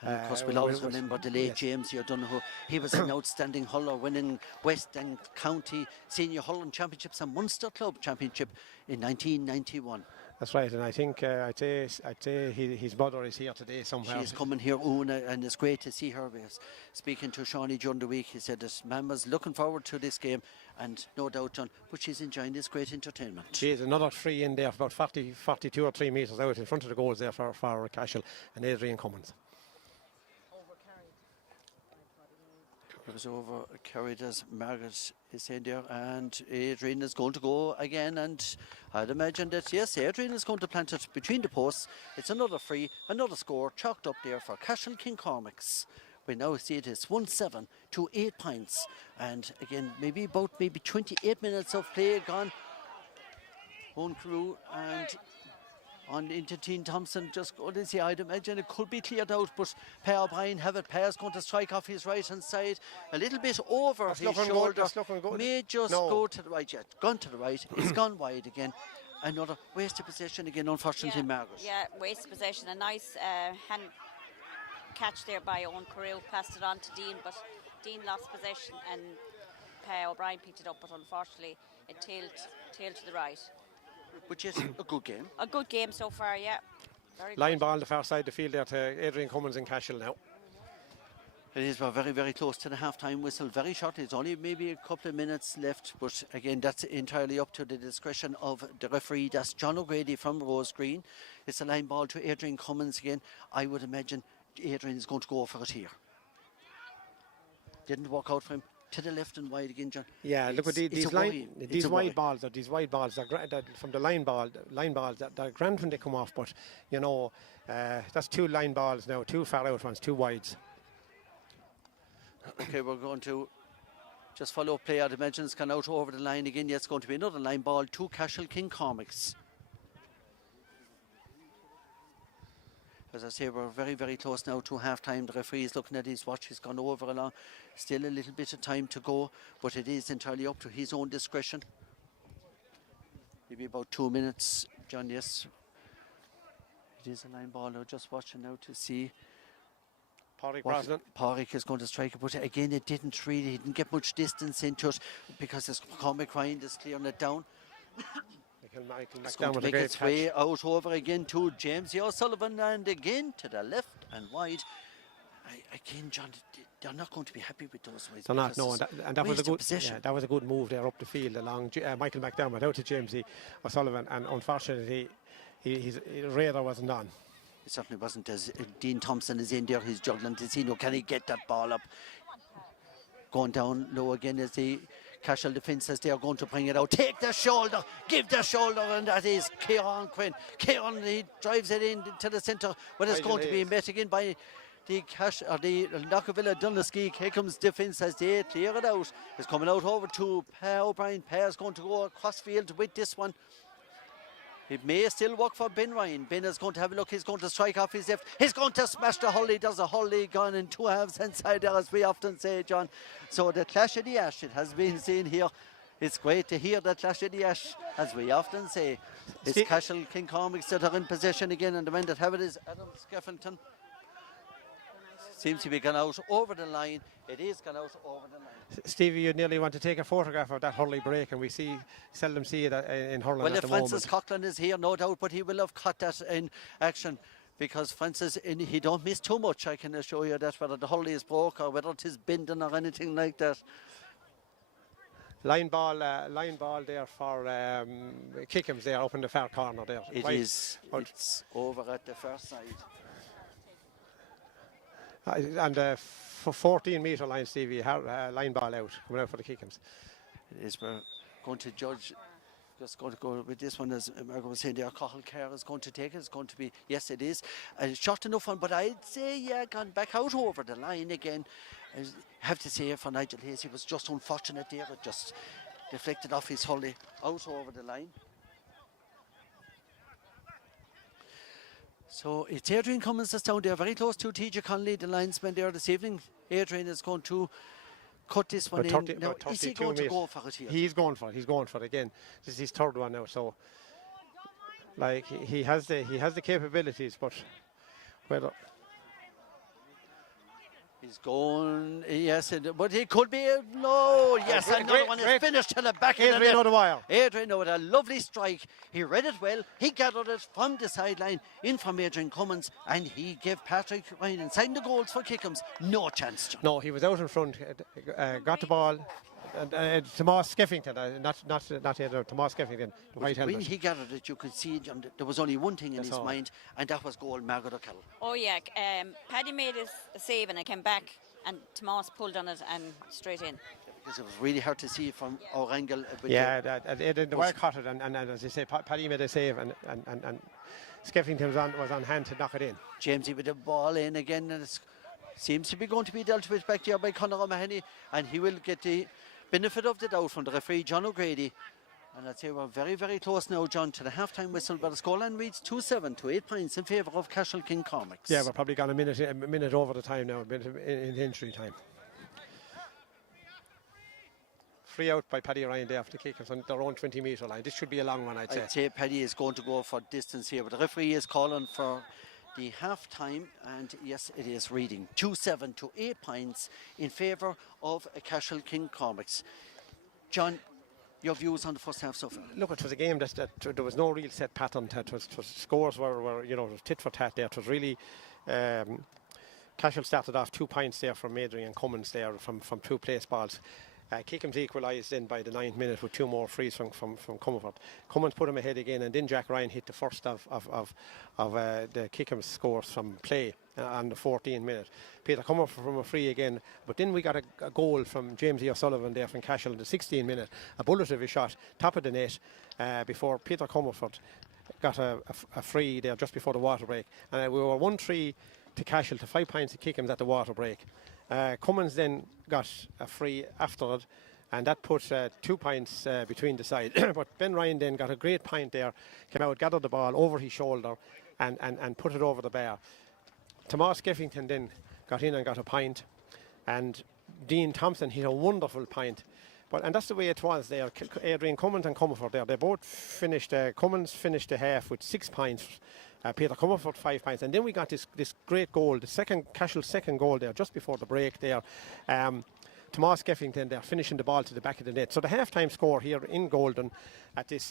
And of course, we'll always remember the late James O'Donoghue. He was an outstanding hurler, winning West and County Senior Hurling Championships and Munster Club Championship in 1991. That's right, and I think I'd say his mother is here today somewhere. She's coming here, Una, and it's great to see her. Speaking to Shawnee during the week, he said that Mama's looking forward to this game, and no doubt, John, but she's enjoying this great entertainment. She's another free in there, about 42 or 3 metres out in front of the goals there for Cashel and Adrian Cummins. It was over carried as Margaret is saying there, and Adrian is going to go again, and I'd imagine that yes, Adrian is going to plant it between the posts. It's another free, another score chalked up there for Cashel King Cormacs. We now see it is 1-7 to 8 points, and again maybe 28 minutes of play gone. One crew and on into Dean Thompson, just going to see, I'd imagine it could be cleared out, but Per O'Brien have it. Per's going to strike off his right hand side, a little bit over his shoulder. May just go to the right, yet gone to the right, it's gone wide again. Another wasted possession again, unfortunately, Margaret. Yeah, wasted possession. A nice hand catch there by Owen Carew, passed it on to Dean, but Dean lost possession and Per O'Brien picked it up, but unfortunately it tailed to the right. But yes, a good game. A good game so far, yeah. Very Line good. ball on the far side of the field there to Adrian Cummins and Cashel now. It is, we're very, very close to the half-time whistle. Very shortly, it's only maybe a couple of minutes left, but again, that's entirely up to the discretion of the referee. That's John O'Grady from Rose Green. It's a line ball to Adrian Cummins again. I would imagine Adrian is going to go for it here. Didn't work out for him. To the left and wide again, John. Yeah, look at these wide balls are from the line balls that they're grand when they come off, but you know that's 2 line balls now, 2 far out ones, 2 wides. Okay, we're going to just follow up play. I'd imagine it's gone out over the line again. Yeah, it's going to be another line ball to Cashel King Cormacs. As I say, we're very, very close now to half-time. The referee is looking at his watch. He's gone over along. Still a little bit of time to go, but it is entirely up to his own discretion. Maybe about 2 minutes, John, yes. It is a line ball now, just watching now to see. Pádraig is going to strike it, but again, it didn't get much distance into it because it's Cormac Ryan is clearing it down. It's going to make its way out over again to James O'Sullivan, and again to the left and wide. Again, John, they're not going to be happy with those ways. They're not, no, and that was a good that was a good move there up the field along Michael McDermott out to James O'Sullivan, and unfortunately his radar wasn't on. It certainly wasn't, as Dean Thompson is in there. He's juggling to see, can he get that ball up? Going down low again as the Cashel defence as they are going to bring it out. Take the shoulder, give the shoulder, and that is Kieran Quinn. Kieran, he drives it into the centre, but it's going to be met again by the Knockavilla Donaskeigh Kickhams defence as they clear it out. It's coming out over to Per O'Brien. Per's going to go across field with this one. It may still work for Ben Ryan. Ben is going to have a look. He's going to strike off his left. He's going to smash the Hurley. There's a Hurley gone in two halves inside there, as we often say, John. So the clash of the ash, it has been seen here. It's great to hear the clash of the ash, as we often say. It's Cashel King Cormacs that are in possession again, and the man that have it is Adam Skeffington. Seems to be gone out over the line. It is gone out over the line. Stevie, you nearly want to take a photograph of that Hurley break, and we seldom see it in hurling well, at the moment. Well, if Francis Coughlin is here, no doubt, but he will have caught that in action, because Francis, he don't miss too much. I can assure you that, whether the Hurley is broke or whether it is bending or anything like that. Line ball there for Kickhams there up in the far corner there. It's over at the far side. And for 14-metre line, Stevie, line ball out, coming out for the Kickhams. It is. We're going to judge. Just going to go with this one, as Margaret was saying there. Cathal Kerr is going to take it. It's going to be, yes, it is. Short enough one, but I'd say, gone back out over the line again. I have to say, for Nigel Hayes, he was just unfortunate there. It just deflected off his Hurley out over the line. So it's Adrian Cummins that's down there, very close to TJ Connolly, the linesman there this evening. Adrian is going to cut this one in. Now, is he going to go for it here? He's going for it again. This is his third one now, so like he has the capabilities, but whether he's going, yes, but he could be, no, yes, another one is finished to the back of the net. Adrian with a lovely strike. He read it well. He gathered it from the sideline in from Adrian Cummins, and he gave Pádraig Ryan inside the goals for Kickhams no chance, John. No, he was out in front, got the ball. Tomas Skeffington, not Adrian, Tomas Skeffington, the white helmet. When he gathered it, you could see, John, there was only one thing in his mind, and that was goal, Margaret O'Connell. Oh yeah, Paddy made a save and it came back, and Tomas pulled on it and straight in. Because it was really hard to see from our angle. Yeah, the wire caught it, and as I say, Paddy made a save, and Skeffington was on hand to knock it in. Jamesy with the ball in again, and it seems to be going to be dealt with back there by Conor O'Mahony, and he will get the benefit of the doubt from the referee, John O'Grady. And I'd say we're very, very close now, John, to the half-time whistle, but the scoreline reads 2-7 to 8 points in favour of Cashel King Cormacs. Yeah, we're probably gone a minute over the time now, in injury time. Free out by Paddy Ryan there after the kick on their own 20-metre line. This should be a long one, I'd say. I'd say Paddy is going to go for distance here, but the referee is calling for the half-time, and yes, it is reading 2-7 to 8 points in favour of Cashel King Cormacs. John, your views on the first half so far? Look, it was a game that there was no real set pattern. Scores were it was tit for tat there. It was really Cashel started off 2 points there from Adrian Cummins there from 2 place balls. Kickhams equalised in by the 9th minute with 2 more frees from Comerford. Cummins put him ahead again, and then Jack Ryan hit the first of the Kickhams scores from play on the 14th minute. Peter Comerford from a free again, but then we got a goal from James O'Sullivan there from Cashel in the 16th minute. A bullet of a shot, top of the net, before Peter Comerford got a free there just before the water break. And we were 1-3 to Cashel to 5 points to Kickhams at the water break. Cummins then got a free after it, and that put 2 points between the side. But Ben Ryan then got a great point there, came out, gathered the ball over his shoulder, and put it over the bar. Tomas Geffington then got in and got a pint, and Dean Thompson hit a wonderful pint. And that's the way it was there. Adrian Cummins and Comerford there, they both finished, Cummins finished the half with 6 pints, Peter Comerford 5 pints, and then we got this great goal, Cashel's second goal there, just before the break there. Tomas Geffington there finishing the ball to the back of the net. So the half-time score here in Golden at this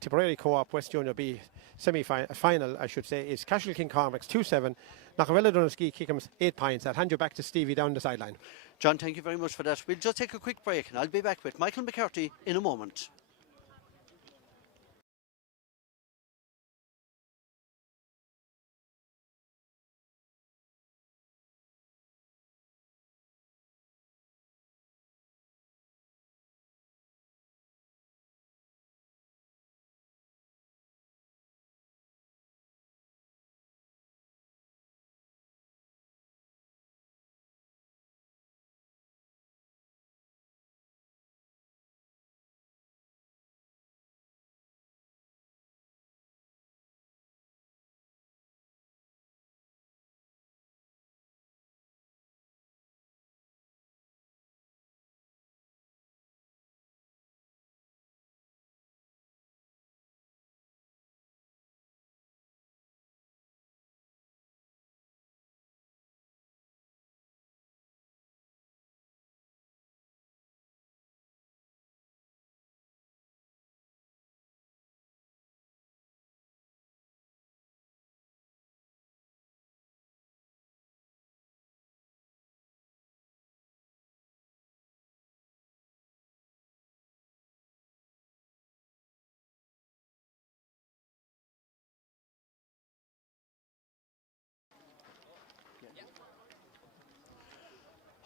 Tipperary Co-op West Junior B semi-final, I should say, is Cashel King Cormacs 2-7, Knockavilla Donaskeigh Kickhams 8 pints. I'll hand you back to Stevie down the sideline. John, thank you very much for that. We'll just take a quick break and I'll be back with Michael McCarthy in a moment.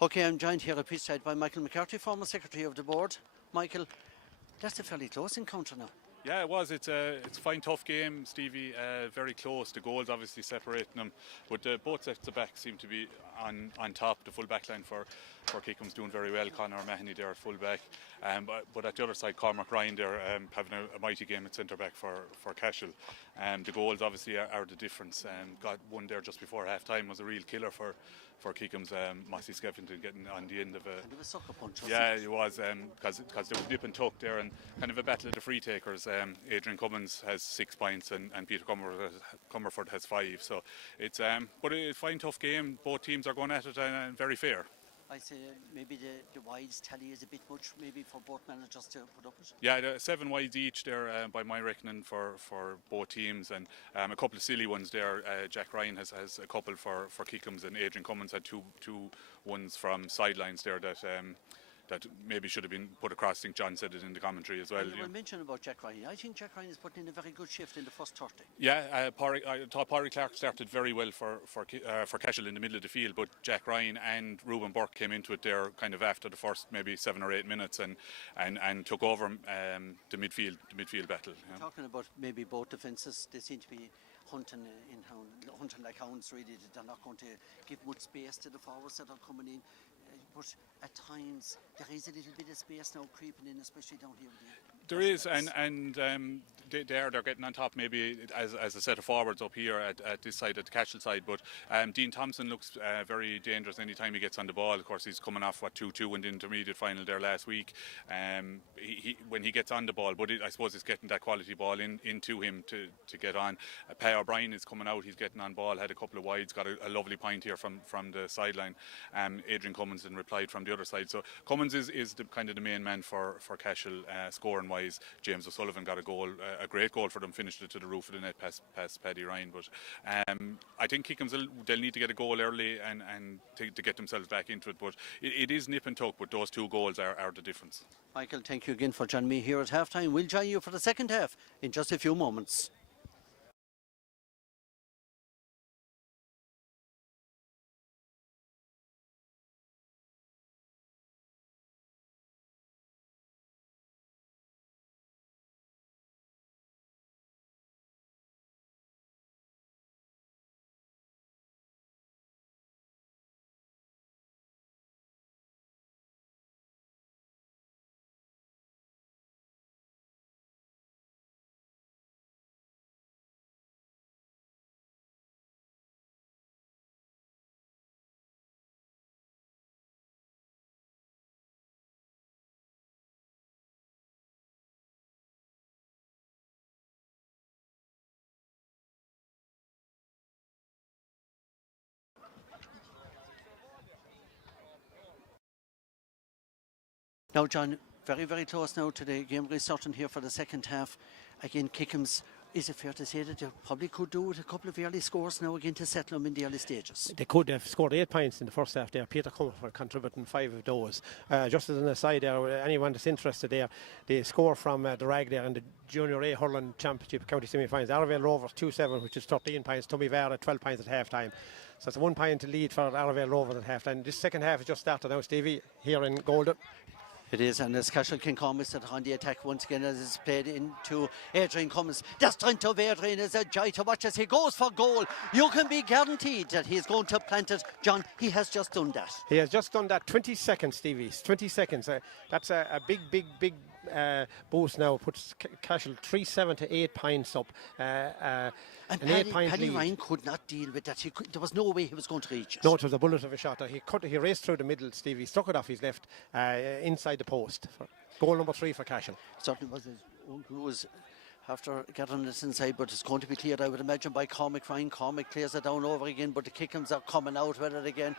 Okay, I'm joined here at pitchside by Michael McCarthy, former Secretary of the Board. Michael, that's a fairly close encounter now. Yeah, it was. It's a fine, tough game, Stevie. Very close. The goals obviously separating them, but both sets of backs seem to be on top. The full back line for Kickhams doing very well. Conor Mahoney there at full back, but at the other side, Cormac Ryan there having a mighty game at centre back for Cashel. The goals obviously are the difference. Got one there just before half time was a real killer for Kickhams. Mossy Skeffington getting on the end of a. And it was sucker punch. Yeah, it was because there was nip and tuck there and kind of a battle of the free takers. Adrian Cummins has 6 points and Peter Comerford has 5. So it's but a fine, tough game. Both teams are going at it and very fair. I say maybe the wides tally is a bit much, maybe for both managers to put up with. Yeah, 7 wides each there by my reckoning for both teams, and a couple of silly ones there. Jack Ryan has a couple for Kickhams, and Adrian Cummins had two ones from sidelines there that maybe should have been put across. I think John said it in the commentary as well. You were mentioning about Jack Ryan. I think Jack Ryan is putting in a very good shift in the first 30. Yeah, I thought Pádraig Clark started very well for Cashel in the middle of the field, but Jack Ryan and Ruben Burke came into it there kind of after the first maybe 7 or 8 minutes and took over the midfield battle. Yeah. Talking about maybe both defences, they seem to be hunting like hounds really. They're not going to give much space to the forwards that are coming in. But at times there is a little bit of space now creeping in, especially down here. There is, and they're getting on top maybe as a set of forwards up here at this side, at the Cashel side. But Dean Thompson looks very dangerous anytime he gets on the ball. Of course, he's coming off 2-2 in the intermediate final there last week. When he gets on the ball, but I suppose it's getting that quality ball into him to get on. Pay O'Brien is coming out. He's getting on ball. Had a couple of wides. Got a lovely point here from the sideline. Adrian Cummins then replied from the other side. So Cummins is the kind of the main man for Cashel scoring wise. James O'Sullivan got a goal, a great goal for them, finished it to the roof of the net past Paddy Ryan. But I think Kickhams they'll need to get a goal early and to get themselves back into it. But it is nip and tuck, but those 2 goals are the difference. Michael, thank you again for joining me here at halftime. We'll join you for the second half in just a few moments. Now, John, very, very close now to the game restarting here for the second half. Again, Kickhams, is it fair to say that they probably could do with a couple of early scores now again to settle them in the early stages? They could have scored 8 points in the first half there. Peter Comerford contributing 5 of those. Just as an aside there, anyone that's interested there, the score from the Rag there in the Junior A Hurling Championship County semi-finals, Arravale Rovers 2-7, which is 13 points, Tummyvara 12 points at half-time. So it's a 1 point lead for Arravale Rovers at half-time. This second half has just started now, Stevie, here in Golden. It is, and as Cashel Kincomas that on the attack once again as it's played into Adrian Cummins. The strength of Adrian is a joy to watch as he goes for goal. You can be guaranteed that he's going to plant it. John, he has just done that. He has just done that. 20 seconds, Stevie. 20 seconds. That's a big boost now. Puts Cashel 3-7 to 8 points up. And an 8 point Paddy lead. Ryan could not deal with that. There was no way he was going to reach it. No, it was a bullet of a shot. He raced through the middle, Stevie. Struck it off his left inside the post. Goal number 3 for Cashel. Certainly was his own cruise after getting this inside, but it's going to be cleared, I would imagine, by Cormac Ryan. Cormac clears it down over again, but the Kickhams are coming out with it again.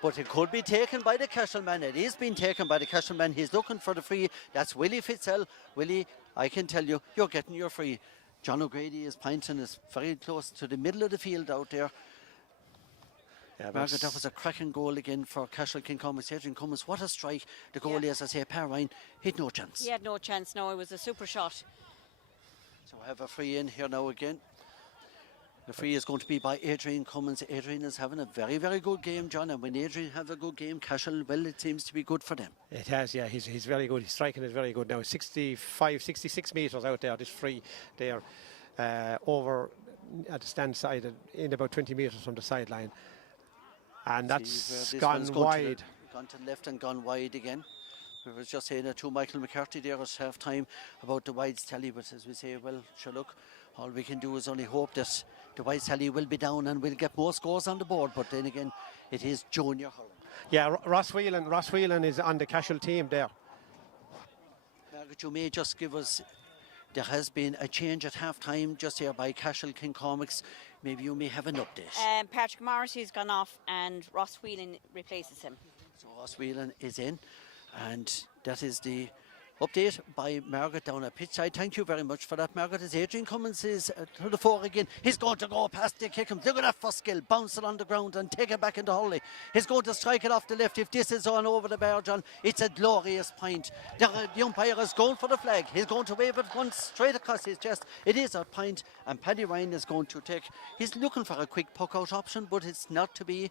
But it could be taken by the Cashel man. It is being taken by the Cashel man. He's looking for the free. That's Willie Fitzell. Willie, I can tell you, you're getting your free. John O'Grady is pointing is very close to the middle of the field out there. Yeah, Margaret, that was a cracking goal again for Cashel Kincomas. Adrian Cummins, what a strike. The goalie, as I say, Per Ryan, he had no chance. He had no chance, no, it was a super shot. So I have a free in here now again. The free is going to be by Adrian Cummins. Adrian is having a very, very good game, John. And when Adrian have a good game, Cashel, well, it seems to be good for them. It has, yeah. He's very good. His striking is very good now. 65, 66 metres out there. This free there over at the stand side in about 20 metres from the sideline. And that's gone wide. Gone to the left and gone wide again. We were just saying to Michael McCarthy there at half time about the wides tally, but as we say, well, sure, look, all we can do is only hope that the wides tally will be down and we'll get more scores on the board. But then again, it is junior hurling. Yeah, Ross Whelan is on the Cashel team there. Margaret, you may just give us, there has been a change at half time just here by Cashel Kincomics. Maybe you may have an update. Patrick Morrissey's gone off and Ross Whelan replaces him. So Ross Whelan is in, and that is the update by Margaret down at pitch side. Thank you very much for that, Margaret. As Adrian Cummins is to the fore again, he's going to go past the Kickhams. Look at that first skill, bounce it on the ground and take it back into Hurling. He's going to strike it off the left. If this is on over the bar, John, it's a glorious point. The umpire is going for the flag. He's going to wave it once straight across his chest. It is a point, and Paddy Ryan is going to take. He's looking for a quick puck out option, but it's not to be.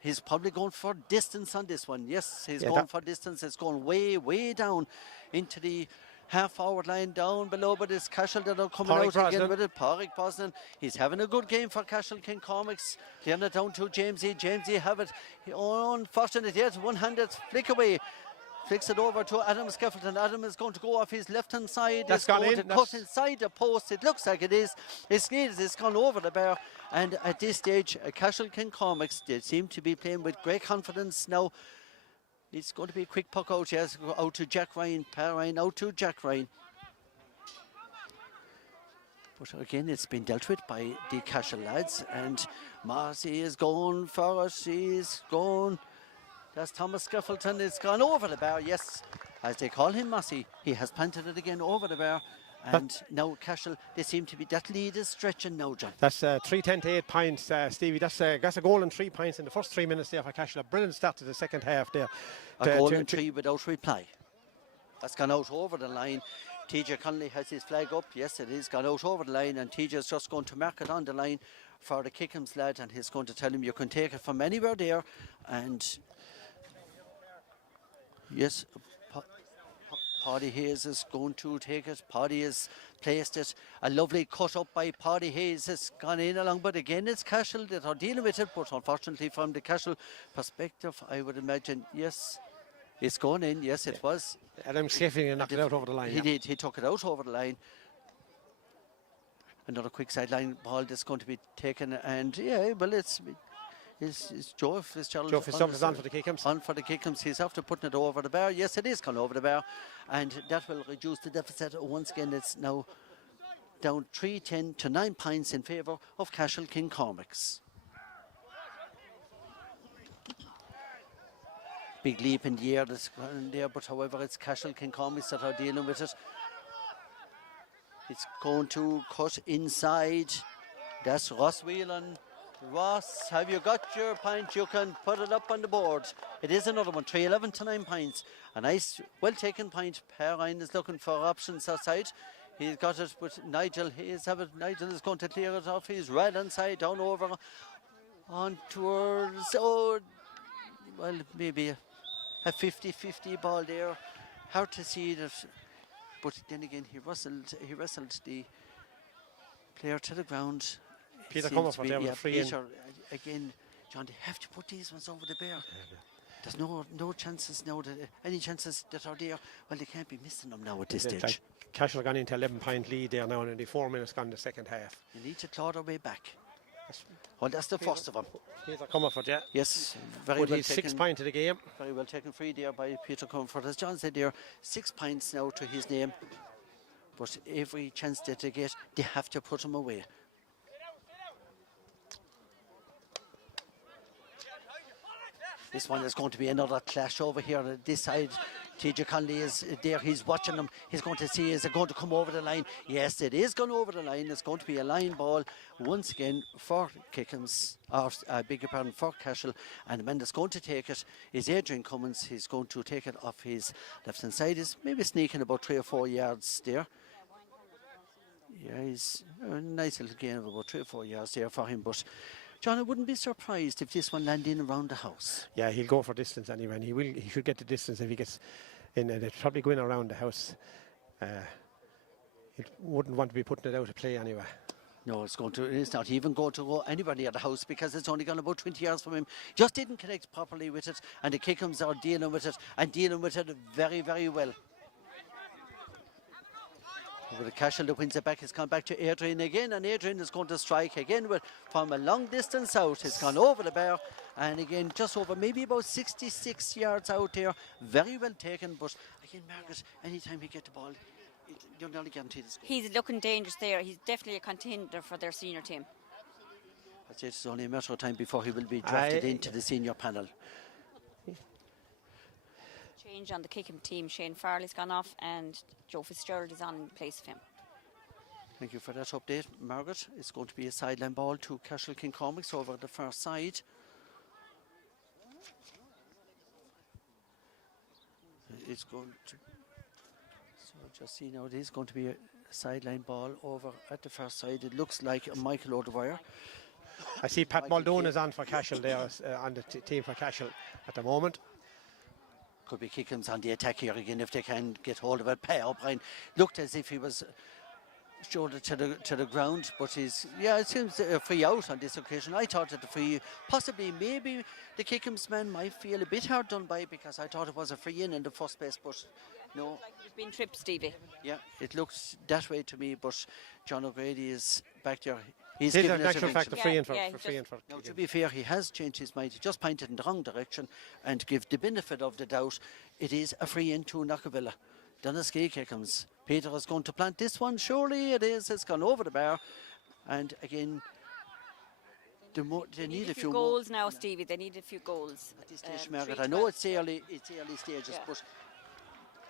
He's probably going for distance on this one. Yes, he's going for distance. It's going way, way down into the half-forward line down below, but it's Cashel that are coming out again with it. Pádraig Brosnan. He's having a good game for Cashel Kincomics. Clearing it down to Jamesy. Jamesy have it. Unfortunate yet, one-handed flick away. Flicks it over to Adam Skeffleton. Adam is going to go off his left-hand side. That's gone in. To cut inside the post. It looks like it is. It's gone over the bar. And at this stage, Cashel Kincomics, they seem to be playing with great confidence now. It's going to be a quick puck out, yes. Out to Jack Ryan. Per Ryan out to Jack Ryan. But again, it's been dealt with by the Cashel lads. And Marcy is going for it. She's going. That's Thomas Skeffleton. It's gone over the bar, yes. As they call him, Massey. He has planted it again over the bar. And now Cashel, they seem to be, that lead is stretching now, John. That's 3-10 to 8 points, Stevie. That's a goal and 3 points in the first 3 minutes there for Cashel. A brilliant start to the second half there. A goal and 3 without reply. That's gone out over the line. TJ Connolly has his flag up. Yes, it is gone out over the line, and TJ is just going to mark it on the line for the Kickhams lad, and he's going to tell him you can take it from anywhere there. And yes, Paddy Hayes is going to take it. Paddy has placed it. A lovely cut up by Paddy Hayes has gone in along, but again it's Cashel that are dealing with it. But unfortunately, from the Cashel perspective, I would imagine, yes, it's gone in. Yes, it was. Adam Skeffleton knocked it out over the line. He did. He took it out over the line. Another quick sideline ball that's going to be taken, and yeah, well, it's Joe Fitzgerald. Joe Fitzgerald is on for the Kickhams. On for the Kickhams. He's after putting it over the bar. Yes, it is gone over the bar, and that will reduce the deficit. Once again, it's now down 3-10 to 9 points in favour of Cashel Kincomics. big leap in the air that's gone there, but however it's Cashel Cormacs that are dealing with it. It's going to cut inside. That's Ross Whelan. Ross, have you got your point? You can put it up on the board. It is another one, 3-11 to 9 points. A nice, well taken point. Per Ryan is looking for options outside. He's got it, but Nigel, Nigel is going to clear it off his right hand side, down over on towards, well, maybe a 50-50 ball there. Hard to see that, but then again, he wrestled the player to the ground. Peter Cormacs for there with a free in. Again, John, they have to put these ones over the bar. There's no chances now, any chances that are there, well, they can't be missing them now at this stage. Like Cashel gone into 11-point lead there now, and only 4 minutes gone in the second half. You need to claw their way back. Well, that's the first of them. Peter Cormacs, yeah. Yes, very but well he's taken. 6 points of the game. Very well taken free there by Peter Comfort. As John said there, 6 points now to his name. But every chance that they get, they have to put them away. This one is going to be another clash over here. This side, TJ Conley is there. He's watching them. He's going to see, is it going to come over the line? Yes, it is going over the line. It's going to be a line ball once again for Kickhams, or beg your pardon, for Cashel. And the man that's going to take it is Adrian Cummins. He's going to take it off his left-hand side. He's maybe sneaking about 3 or 4 yards there. Yeah, he's a nice little gain of about 3 or 4 yards there for him. But John, I wouldn't be surprised if this one landed in around the house. Yeah, he'll go for distance anyway, and he should get the distance if he gets in, and it'll probably go in around the house. He wouldn't want to be putting it out of play anyway. No, it's not even going to go anywhere near the house, because it's only gone about 20 yards from him. Just didn't connect properly with it, and the Kickhams are dealing with it, and dealing with it very, very well. With the Cashel that wins it back, it's gone back to Adrian again, and Adrian is going to strike again from a long distance out. It's gone over the bar, and again just over maybe about 66 yards out there. Very well taken, but again, Margaret, anytime he get the ball, you're nearly guaranteed to score. He's looking dangerous there. He's definitely a contender for their senior team. I'd say it's only a matter of time before he will be drafted into the senior panel. Change on the Kickham team. Shane Farley's gone off and Joe Fitzgerald is on in place of him. Thank you for that update, Margaret. It's going to be a sideline ball to Cashel Cormacs over the far side. It's going to, so just see now, it is going to be a sideline ball over at the far side. It looks like Michael O'Dwyer. I see Pat Muldoon is on for Cashel there, on the team for Cashel at the moment. Could be Kickhams on the attack here again if they can get hold of it. Per O'Brien looked as if he was shoulder to the ground, but it seems a free out on this occasion. I thought that the free, possibly maybe the Kickhams man might feel a bit hard done by, because I thought it was a free in the first place, but no. Like he was being tripped, Stevie. Yeah, it looks that way to me, but John O'Grady is back there. He's an given actual fact, free in for now, to be fair, he has changed his mind. He just pointed in the wrong direction, and to give the benefit of the doubt, it is a free in to Knockavilla. Donaskeigh Kickhams. Peter is going to plant this one. Surely it is. It's gone over the bar, and again, they need a few goals now, Stevie. They need a few goals at this stage, Margaret. I know it's early stages, but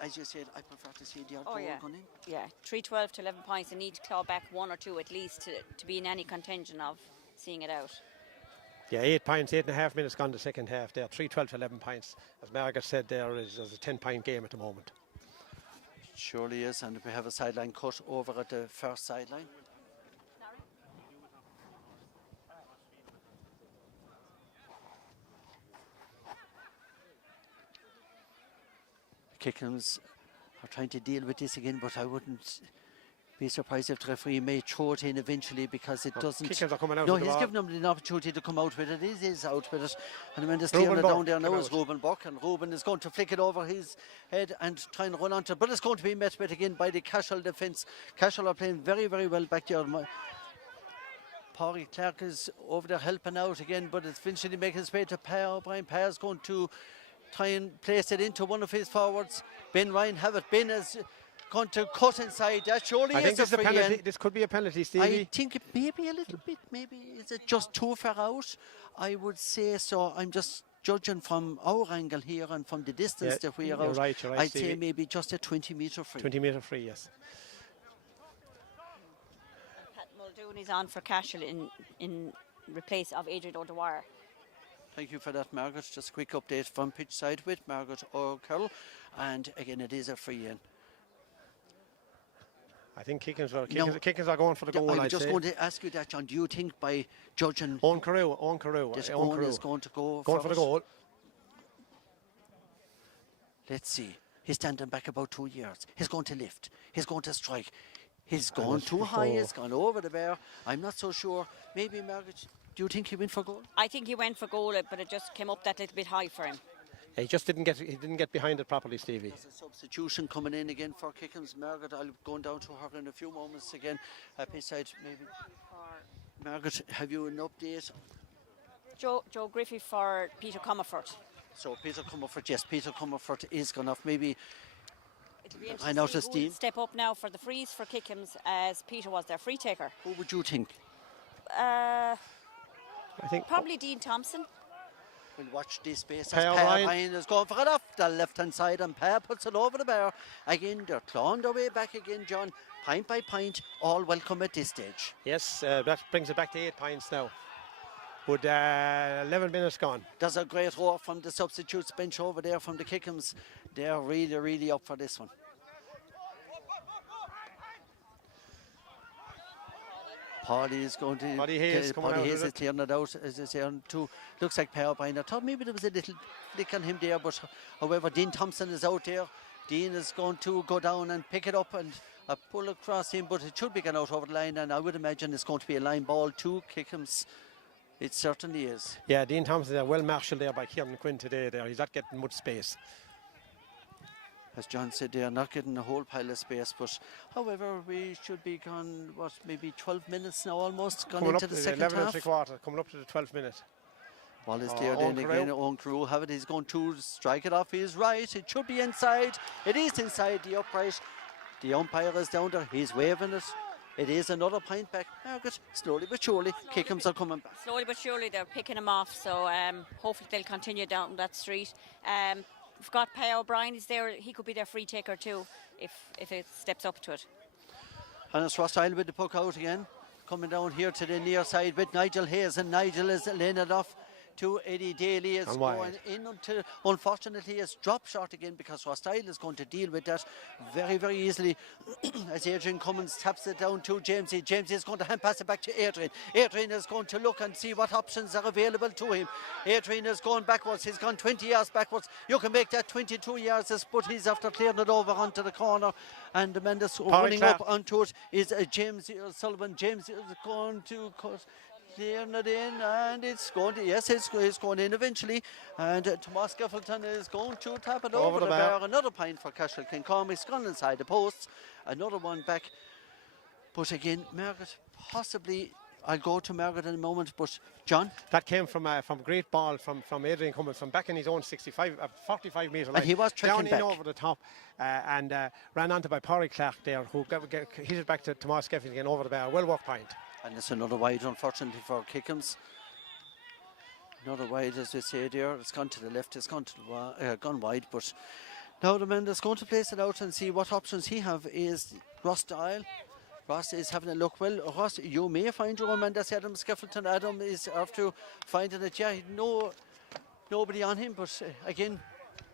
as you said, I prefer to see the outdoor going in. Yeah, 3-12 to 11 points. They need to claw back 1 or 2 at least to be in any contention of seeing it out. Yeah, 8 points, 8.5 minutes gone the second half there. 3-12 to 11 points. As Margaret said, there's a 10-point game at the moment. It surely is, and we have a sideline cut over at the first sideline. Kickhams are trying to deal with this again, but I wouldn't be surprised if the referee may throw it in eventually, because it doesn't. Kickhams are coming out. No, he's given them the opportunity to come out with it. He is out with it, and when they're steering it down there now is Ruben Buck, and Ruben is going to flick it over his head and try and run onto it, but it's going to be met with again by the Cashel defence. Cashel are playing very, very well back there. Paurie Clark is over there helping out again, but it's eventually making its way to Per O'Brien. Per is going to try and place it into one of his forwards. Ben Ryan have it. Ben is going to cut inside. That surely I is think a free penalty. This could be a penalty, Stevie. I think maybe a little bit. Maybe is it just too far out? I would say so. I'm just judging from our angle here and from the distance Yeah, that we are you're out, right, I'd Stevie. say maybe just a 20-metre free. 20-metre free, yes. Pat Muldooney's on for Cashel in replace of Adrian O'Dwyer. Thank you for that, Margaret. Just a quick update from pitch side with Margaret O'Carroll. And again, it is a free in. I think Kickhams are going for the goal. I was just going to ask you that, John. Do you think by judging Owen Carew, this Owen is going to go for the goal? Let's see. He's standing back about 2 yards. He's going to lift. He's going to strike. He's gone too high. He's gone over the bar. I'm not so sure. Maybe, Margaret, do you think he went for goal? I think he went for goal, but it just came up that little bit high for him. He just didn't get behind it properly, Stevie. There's a substitution coming in again for Kickhams. Margaret, I'll go down to her in a few moments again. Pitch side, maybe. Margaret, have you an update? Joe Griffey for Peter Comerford. So Peter Comerford, yes, Peter Comerford is gone off. Maybe It'll be I noticed interesting who will Dean. step up now for the freeze for Kickhams as Peter was their free taker. Who would you think? I think Probably Dean Thompson. We'll watch this space Per as Per Ryan. Ryan is going for it off the left-hand side and Per puts it over the bar. Again, they're clawing their way back again, John. Pint by pint, all welcome at this stage. yes, that brings it back to 8 points now. With 11 minutes gone. There's a great roar from the substitutes bench over there from the Kickhams. They're really, really up for this one. Paddy is going to. Paddy Hayes coming out Hayes with is clearing it out. As I say, on two. Looks like Per O'Brien. I thought maybe there was a little flick on him there, but however, Dean Thompson is out there. Dean is going to go down and pick it up and pull across him, but it should be gone out over the line, and I would imagine it's going to be a line ball to Kickhams. It certainly is. Yeah, Dean Thompson is well marshalled there by Kieran Quinn today. There, he's not getting much space. As John said, they are not getting a whole pile of space, but however, we should be gone, what, maybe 12 minutes now almost, gone Coming into up the to second 11 half. and 3/4, coming up to the 12th minute. Ball is cleared Owen in Carew. again. Owen Carew have it. He's going to strike it off. He's right. It should be inside. It is inside the upright. The umpire is down there. He's waving it. It is another pint back. Margaret, slowly but surely, Kickhams are coming back. Slowly but surely they're picking him off, so hopefully they'll continue down that street. We've got Per O'Brien is there. He could be their free taker too if it steps up to it. And it's Rothschild with the puck out again. Coming down here to the near side with Nigel Hayes, and Nigel is laying it off to Eddie Daly. It's And going wide. in until, unfortunately, it's dropped short again because Rothschild is going to deal with that very, very easily as Adrian Cummins taps it down to Jamesy. Jamesy is going to hand pass it back to Adrian. Adrian is going to look and see what options are available to him. Adrian is going backwards. He's gone 20 yards backwards. You can make that 22 yards, but he's after clearing it over onto the corner. And the man that's running Clark. up onto it is James Sullivan. James is going to cut. Clearing it in, and it's going to, yes, it's going in eventually. And Tomas Geffelton is going to tap it over the bar. Another pint for Cashel. Cormacs gone inside the posts. Another one back. But again, Margaret, possibly, I'll go to Margaret in a moment, but John? That came from a great ball from Adrian Cummins from back in his own 45 metre line. And he was tracking down back. in over the top and ran onto by Parry Clark there, who hit it back to Tomas Geffelton again over the bar. Well worked pint. And it's another wide, unfortunately, for Kickhams. Another wide, as we say there. It's gone to the left. It's gone to gone wide. But now the man that's going to place it out and see what options he have is Ross Dial. Ross is having a look. Well, Ross, you may find your own man. That's Adam Skeffleton. Adam is after finding it. Yeah, nobody on him. But again,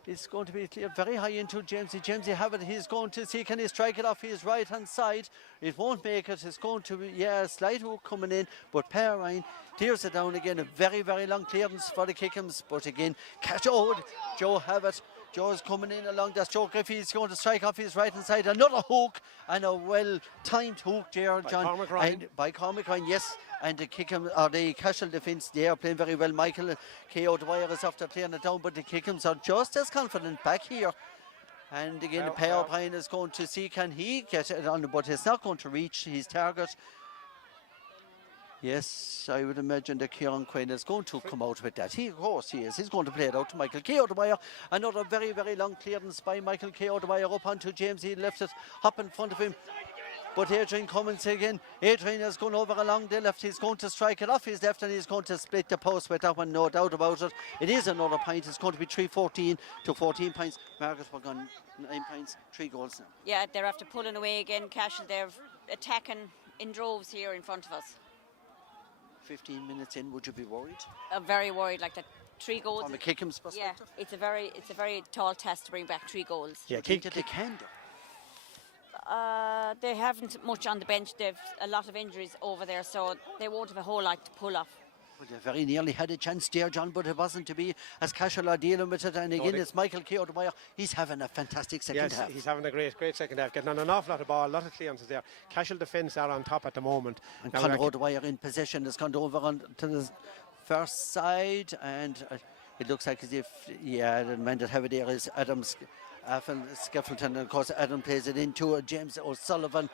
it's going to be cleared very high into Jamesy. Jamesy have it. He's going to see, can he strike it off his right hand side? It won't make it. It's going to be, a slight hook coming in. But Per Ryan clears it down again. A very, very long clearance for the Kickhams. But again, Joe have it. Joe's coming in along. That's Joe Griffey. He's going to strike off his right hand side. Another hook, and a well-timed hook there, John. Cormac Ryan. And by Cormac Ryan, yes. And the Kickhams, or the Cashel defence, they are playing very well. Michael K.O. Dwyer is after clearing it down, but the Kickhams are just as confident back here. And again, Per O'Brien is going to see, can he get it on, but it's not going to reach his target. Yes, I would imagine that Kieran Quinn is going to come out with that. Of course he is. He's going to play it out to Michael K.O. Dwyer. Another very, very long clearance by Michael K.O. Dwyer up onto James. He left it up in front of him. But Adrian Cummins again. Adrian is going over along the left. He's going to strike it off his left and he's going to split the post with that one, no doubt about it. It is another point. It's going to be 3-14 to 14 points. Margaret, we're gone 9 points, 3 goals now. Yeah, they're after pulling away again. Cashel, they're attacking in droves here in front of us. 15 minutes in, would you be worried? I'm very worried, like that 3 goals. From a Kickhams perspective? Yeah, it's a very tall task to bring back 3 goals. Yeah, think that they can do. They haven't much on the bench. They've a lot of injuries over there, so they won't have a whole lot to pull off. Well, they very nearly had a chance there, John, but it wasn't to be, as Cashel are dealing with it. And again, it's Michael Keogh. He's having a fantastic second half. He's having a great second half, getting on an awful lot of ball, a lot of clearances there. Cashel defence are on top at the moment. And Conor O'Dwyer in possession has gone over on to the first side, and it looks like as if, the man that have it there is Adams. Skeffleton, and of course Adam plays it into James O'Sullivan.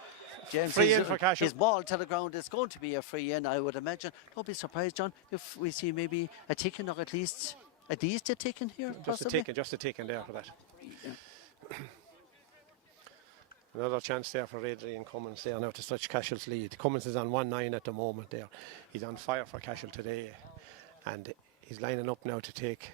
James free in for Cashel. His ball to the ground. It's going to be a free in, I would imagine. Don't be surprised, John, if we see maybe a ticking, or at least a ticking here. Just a ticking there for that. Yeah. Another chance there for Adrian Cummins there now to stretch Cashel's lead. Cummins is on 1-9 at the moment there. He's on fire for Cashel today, and he's lining up now to take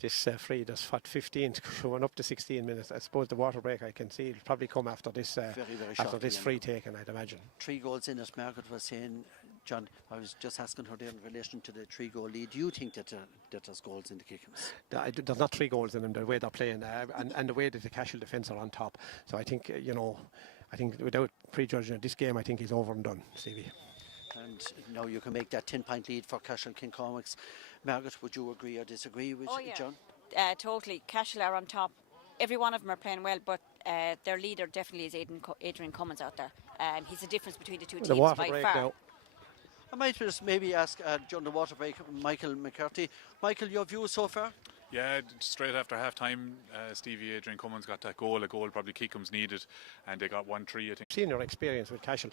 this free. There's 15 going up to 16 minutes. I suppose the water break, I can see, it'll probably come after this very free taken, I'd imagine. 3 goals in, as Margaret was saying. John, I was just asking her there in relation to the 3-goal lead. Do you think that there's goals in the Kickhams? There's not 3 goals in them, the way they're playing and the way that the Cashel defence are on top. So I think, I think without prejudging it, this game I think is over and done, Stevie. And now you can make that 10-point lead for Cashel Cormacs. Margaret, would you agree or disagree with John? Totally. Cashel are on top. Every one of them are playing well, but their leader definitely is Adrian Cummins out there. He's the difference between the two teams by far. Now. I might just maybe ask during the water break, Michael McCarthy. Michael, your view so far? Yeah, straight after half time, Stevie, Adrian Cummins got that goal, a goal probably Kickhams needed, and they got 1-3, I think. Senior experience with Cashel,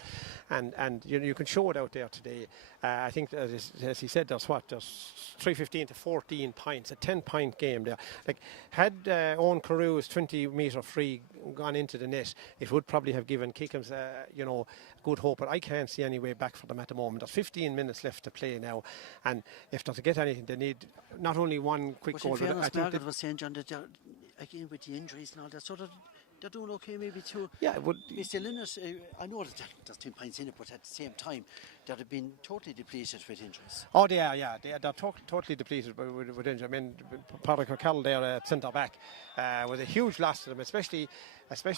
and you can show it out there today. I think, as he said, there's 3-15 to 14 points, a 10-point game there. Like, had Owen Carew's 20-metre free gone into the net, it would probably have given Kickhams, good hope, but I can't see any way back for them at the moment. There's 15 minutes left to play now, and if they're to get anything, they need not only one quick goal. I think Margaret was saying, John, that again with the injuries and all that, so they're doing okay maybe too. Yeah, it would be still in it. I know that there's 10 points in it, but at the same time, that have been totally depleted with injuries. Oh, they're totally depleted with injuries. I mean, Patrick O'Connell there at centre back was a huge loss to them, especially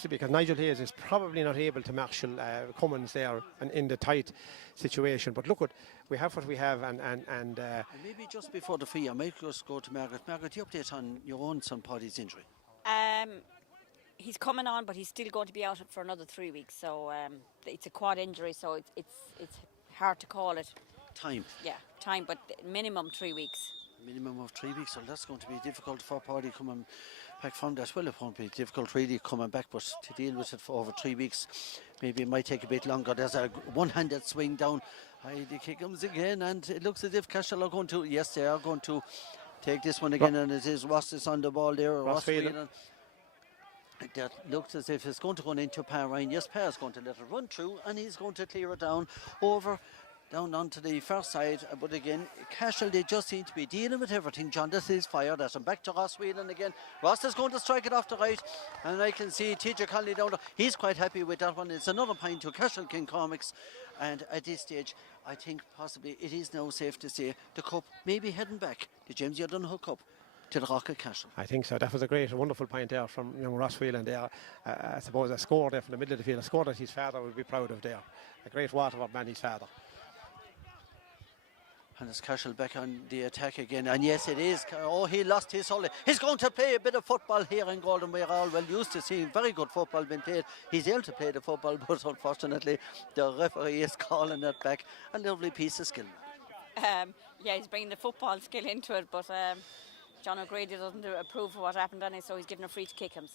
because Nigel Hayes is probably not able to marshal Cummins there and in the tight situation. But look, we have what we have, and maybe just before the free, I might just go to Margaret. Margaret, the update on your own son Paddy's injury? He's coming on, but he's still going to be out for another 3 weeks. So it's a quad injury, so it's hard to call it. Time. Yeah, time, but minimum 3 weeks. Minimum of 3 weeks, so that's going to be difficult for Paddy coming back from that. Well, it won't be difficult really coming back, but to deal with it for over 3 weeks, maybe it might take a bit longer. There's a one-handed swing down. The Kickhams again, and it looks as if Cashel are going to, yes, they are going to take this one again, and it is Ross is on the ball there. Ross Whelan. That looks as if it's going to go into Per Ryan. Yes, Per is going to let it run through, and he's going to clear it down onto the first side. But again, Cashel, they just seem to be dealing with everything. John, this is fired at him. Back to Ross Whelan again. Ross is going to strike it off the right, and I can see TJ Conley down there. He's quite happy with that one. It's another point to Cashel Cormacs, and at this stage, I think possibly it is now safe to say the cup may be heading back. The James O'Donoghue Cup to the Rock of Cashel. I think so. That was a wonderful point there from young Ross Whelan there. I suppose a score there from the middle of the field, a score that his father would be proud of there. A great Waterford man, his father. And it's Cashel back on the attack again. And yes, it is. Oh, he lost his solid. He's going to play a bit of football here in Golden. We're all well used to seeing very good football being played. He's able to play the football, but unfortunately, the referee is calling it back. A lovely piece of skill. Yeah, he's bringing the football skill into it, but John O'Grady doesn't approve of what happened on it, so he's giving a free to Kickhams.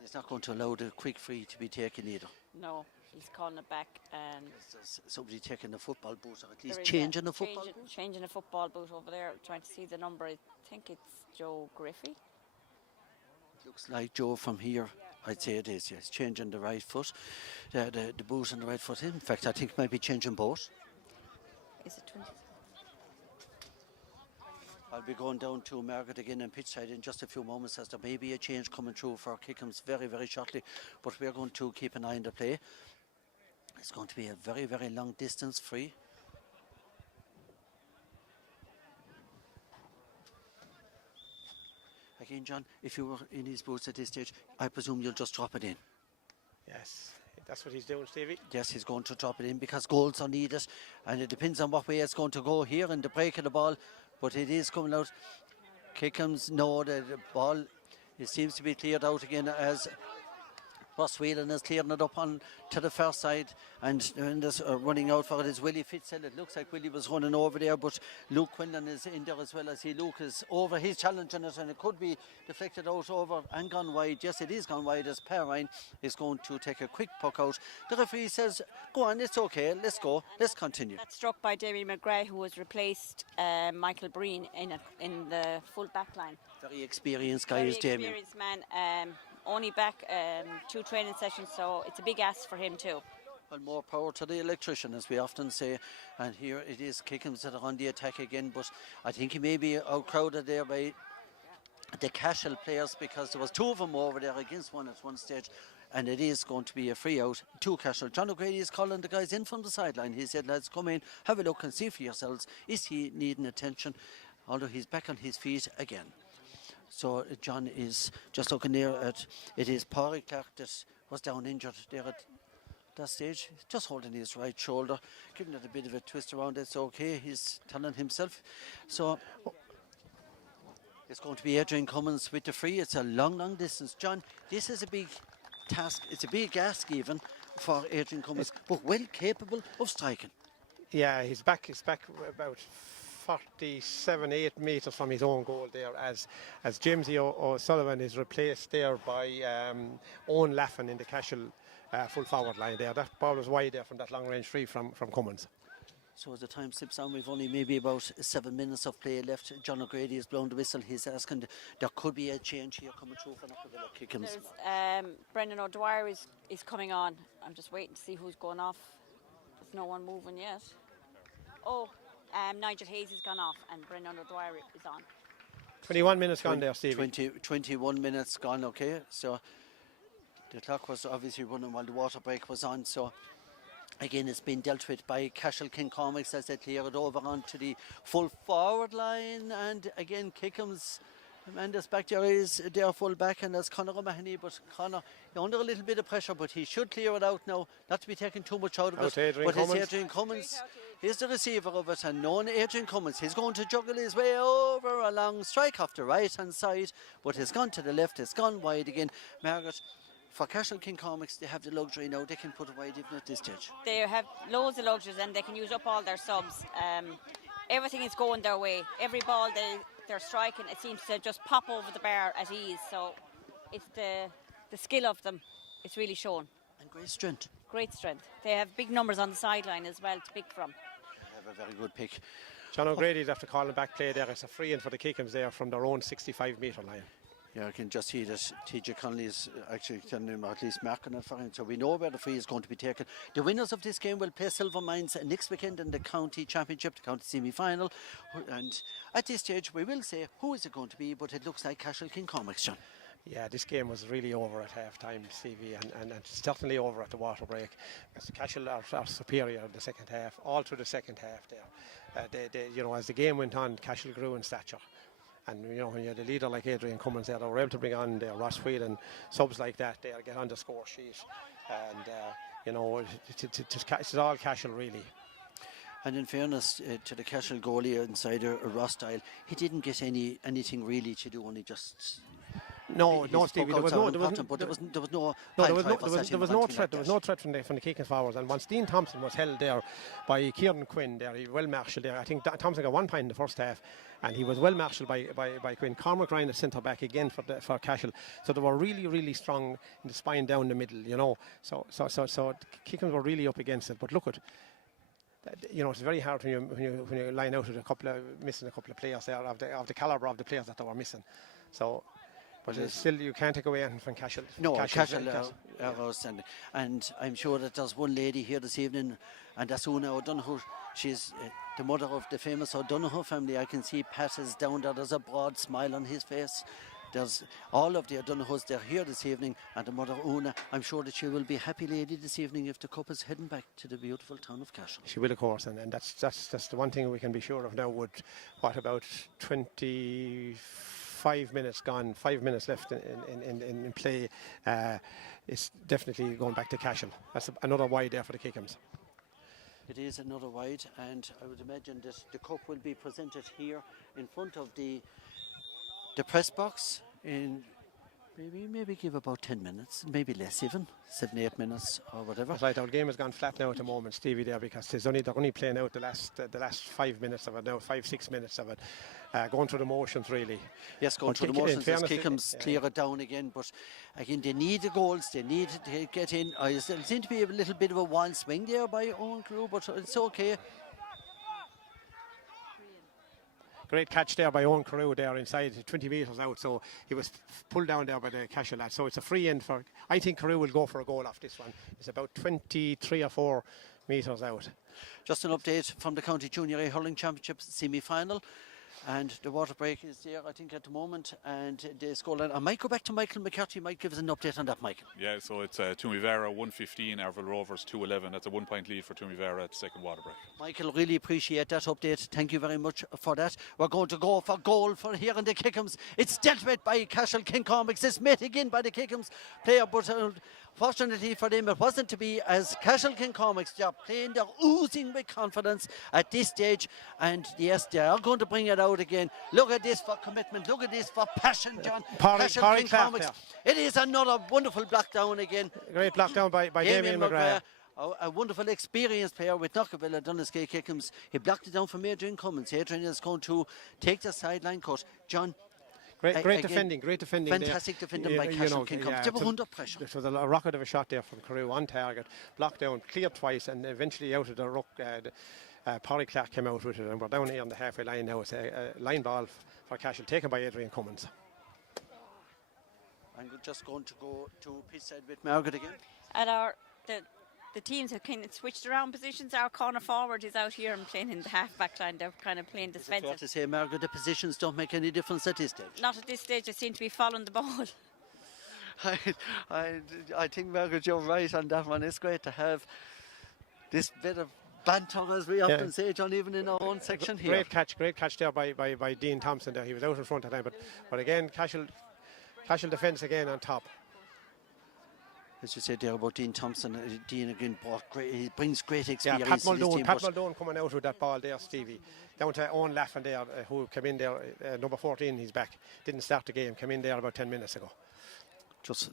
He's not going to allow the quick free to be taken either. No, he's calling it back. There's somebody taking the football boot, or at least changing the football boot. Changing the football boot over there, trying to see the number. I think it's Joe Griffey. Looks like Joe from here. I'd say it is, yes. Changing the right foot, the boot and the right foot. In fact, I think maybe changing both. Is it 20? I'll be going down to Margaret again in pitch side in just a few moments as there may be a change coming through for Kickhams very, very shortly. But we're going to keep an eye on the play. It's going to be a very, very long distance free. Again, John, if you were in his boots at this stage, I presume you'll just drop it in. Yes, that's what he's doing, Stevie. Yes, he's going to drop it in because goals are needed, and it depends on what way it's going to go here in the break of the ball, but it is coming out. Kickhams know that the ball, it seems to be cleared out again as Ross Whelan is clearing it up on to the far side, and there's running out for it is Willie Fitzell. It looks like Willie was running over there, but Luke Quinlan is in there as well. As Luke is over, he's challenging it, and it could be deflected out over and gone wide. Yes, it is gone wide as Perrine is going to take a quick puck out. The referee says, go on, it's okay, let's go, let's continue. That's struck by Damien McGrath, who has replaced Michael Breen in the full back line. Very experienced guy is Damien. Very experienced man. Only back 2 training sessions, so it's a big ask for him too. Well, more power to the electrician, as we often say. And here it is Kickhams that are on the attack again, but I think he may be outcrowded there by the Cashel players, because there was 2 of them over there against one at one stage, and it is going to be a free out to Cashel. John O'Grady is calling the guys in from the sideline. He said, lads, come in, have a look and see for yourselves. Is he needing attention? Although he's back on his feet again. So John is just looking there at, it is Pádraig Clark that was down injured there at that stage, just holding his right shoulder, giving it a bit of a twist around. It's okay, he's telling himself. So it's going to be Adrian Cummins with the free. It's a long distance. John, this is a big task. It's a big ask even for Adrian Cummins, but well capable of striking. Yeah, he's back about 47-8 metres from his own goal there, as Jamesy O'Sullivan is replaced there by Owen Laffin in the Cashel full forward line there. That ball was wide there from that long range free from Cummins. So as the time slips on, we've only maybe about 7 minutes of play left. John O'Grady has blown the whistle. He's asking, there could be a change here coming through for Knockavilla Kickhams. Brendan O'Dwyer is coming on. I'm just waiting to see who's going off. There's no one moving yet. Oh, Nigel Hayes has gone off and Brendan O'Dwyer is on. 21 minutes gone there, Stevie. 21 minutes gone, okay. So the clock was obviously running while the water break was on. So again, it's been dealt with by Cashel Cormacs as they clear it over onto the full forward line. And again, Kickhams, Amanda's back there is their full back, and that's Conor O'Mahony. But Conor, under a little bit of pressure, but he should clear it out now, not to be taking too much out of it. But it's Adrian Cummins. He's the receiver of it, and known Adrian Cummins. He's going to juggle his way over a long strike off the right hand side, but it's gone to the left, it's gone wide again. Margaret, for Cashel Cormacs, they have the luxury now, they can put it wide even at this stage. They have loads of luxuries and they can use up all their subs. Everything is going their way. Every ball they're striking, it seems to just pop over the bar at ease. So it's the skill of them, it's really shown. And great strength. Great strength. They have big numbers on the sideline as well to pick from. They have a very good pick. John O'Grady's after calling back play there. It's a free in for the Kickhams there from their own 65-metre line. Yeah, I can just see that TJ Connolly is actually telling him, or at least marking it for him. So we know where the free is going to be taken. The winners of this game will play Silver Mines next weekend in the county championship, the county semi-final. And at this stage, we will say who is it going to be, but it looks like Cashel Cormacs, John. Yeah, this game was really over at half-time, Stevie, and certainly over at the water break. Because Cashel are superior in the second half, all through the second half there. As the game went on, Cashel grew in stature. And, when you had a leader like Adrian Cummins there, they were able to bring on their Ross Whelan, subs like that there, get on the score sheet. And, it's all Cashel, really. And in fairness to the Cashel goalie inside Ross Style, he didn't get anything really to do, only just... No, Stevie. There was no threat. There was no threat from the Kickhams forwards. And once Dean Thompson was held there by Kieran Quinn, there he well marshalled there. I think Thompson got 1 point in the first half, and he was well marshalled by Quinn. Cormac Ryan at centre back again for Cashel. So they were really strong in the spine down the middle. So Kickhams were really up against it. But look at. It's very hard when you line out with missing a couple of players there of the calibre of the players that they were missing. So. But still, you can't take away anything from Cashel. No, Cashel yeah. are outstanding. And I'm sure that there's one lady here this evening, and that's Una O'Donoghue. She's the mother of the famous O'Donoghue family. I can see Pat is down there. There's a broad smile on his face. There's all of the O'Donoghues. They're here this evening, and the mother Una. I'm sure that she will be a happy lady this evening if the cup is heading back to the beautiful town of Cashel. She will, of course, and that's the one thing we can be sure of now. With what, about 25 minutes gone, 5 minutes left in play, it's definitely going back to Cashel. That's another wide there for the Kickhams. It is another wide, and I would imagine that the cup will be presented here in front of the press box in maybe give about 10 minutes, maybe less even, 7-8 minutes or whatever. That's right, our game has gone flat now at the moment, Stevie, there, because they're only playing out the last 5 minutes of it now, 5-6 minutes of it, going through the motions really. Yes, going through the motions as Kickhams clear it down again, but again they need the goals, they need to get in. There seemed to be a little bit of a wild swing there by Owen Crew, but it's okay. Great catch there by Owen Carew there inside, 20 metres out, so he was pulled down there by the Cashel lad. So it's a free end for, I think Carew will go for a goal off this one. It's about 23 or 4 metres out. Just an update from the County Junior A Hurling Championship semi-final. And the water break is there, I think, at the moment. And the scoreline. I might go back to Michael McCarthy. Might give us an update on that, Michael. Yeah, so it's Tumivara 115, Arville Rovers 211. That's a 1-point lead for Tumivara at the second water break. Michael, really appreciate that update. Thank you very much for that. We're going to go for goal for here in the Kickhams. It's dealt with by Cashel Cormacs. It's met again by the Kickhams player, but fortunately for them, it wasn't to be, as Cashel Cormacs, they're playing, they're oozing with confidence at this stage. And yes, they are going to bring it out again. Look at this for commitment. Look at this for passion, John. Cashel Cormacs. It is another wonderful block down again. Great block down by Damien McGrath. A wonderful experienced player with Knockavilla, Donaskeigh Kickhams. He blocked it down from Adrian Cummins. Adrian is going to take the sideline cut. John. Great defending. Fantastic defending by Cashel Kickhams. They were under pressure. It was a rocket of a shot there from Carew on target, blocked down, cleared twice, and eventually out of the ruck, Polly Clark came out with it, and we're down here on the halfway line now. It's a line ball for Cashel, taken by Adrian Cummins. I'm just going to go to pitch side with Margaret again. And the teams have kind of switched around positions. Our corner forward is out here and playing in the half-back line. They're kind of playing defensive. Fair to say, Margaret, the positions don't make any difference at this stage? Not at this stage. They seem to be following the ball. I think, Margaret, you're right on that one. It's great to have this bit of banter, as we often say, John, even in our own section here. Great catch there by Dean Thompson there. He was out in front of time, but again, Cashel defence again on top. As you said there about Dean Thompson, Dean again he brings great experience. Yeah, Pat Muldoon coming out with that ball there, Stevie. Down to Owen Laffin there, who came in there, number 14, he's back. Didn't start the game, came in there about 10 minutes ago. Just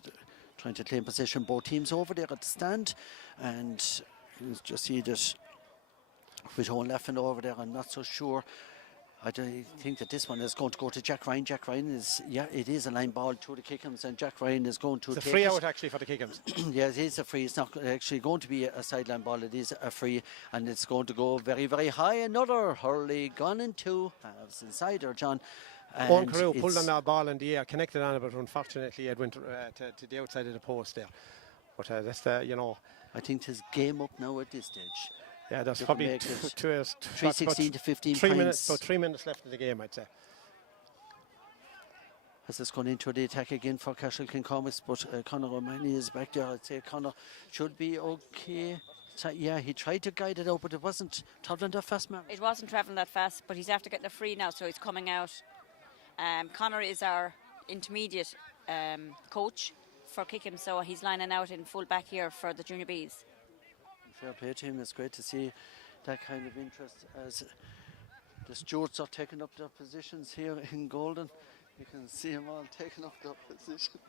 trying to claim possession, both teams over there at the stand. And you just see that with Owen Laffin over there, I'm not so sure. I think that this one is going to go to Jack Ryan. Jack Ryan it is a line ball to the Kickhams, and Jack Ryan is going to take it. It's a free out actually for the Kickhams. Yeah, it is a free. It's not actually going to be a sideline ball. It is a free, and it's going to go very, very high. Another Hurley gone in two halves inside there, John. Owen Carew pulled on that ball in the air, connected on it, but unfortunately it went to the outside of the post there. But that's I think his game up now at this stage. Yeah, there's probably 3:16 to 15 3 minutes. About 3 minutes left in the game, I'd say. Has this gone into the attack again for Cashel Cormacs, but Conor O'Mahony is back there. I'd say Conor should be okay. So, yeah, he tried to guide it out, but it wasn't travelling that fast, man. It wasn't travelling that fast, but he's after getting a free now, so he's coming out. Conor is our intermediate coach for Kickhams, so he's lining out in full back here for the Junior Bs. Fair play to him. It's great to see that kind of interest as the stewards are taking up their positions here in Golden. You can see them all taking up their position.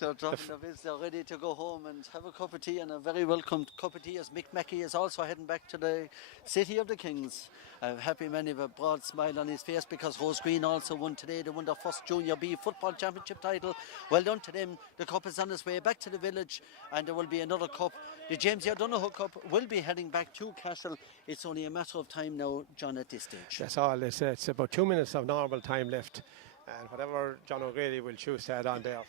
They're dropping their bits. They're ready to go home and have a cup of tea, and a very welcome cup of tea as Mick Mackey is also heading back to the City of the Kings. A happy man with a broad smile on his face because Rose Green also won today. They won their first Junior B football championship title. Well done to them. The cup is on its way back to the village, and there will be another cup. The James O'Donoghue Cup will be heading back to Cashel. It's only a matter of time now, John, at this stage. That's all. It's about 2 minutes of normal time left. and whatever John O'Grady will choose to add on there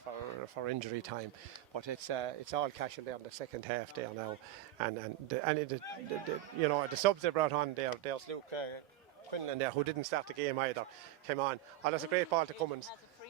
for injury time. But it's all Cashel there in the second half there now, and you know, the subs they brought on there. There's Luke Quinlan there, who didn't start the game either, came on. Oh, that's a great ball to Cummins.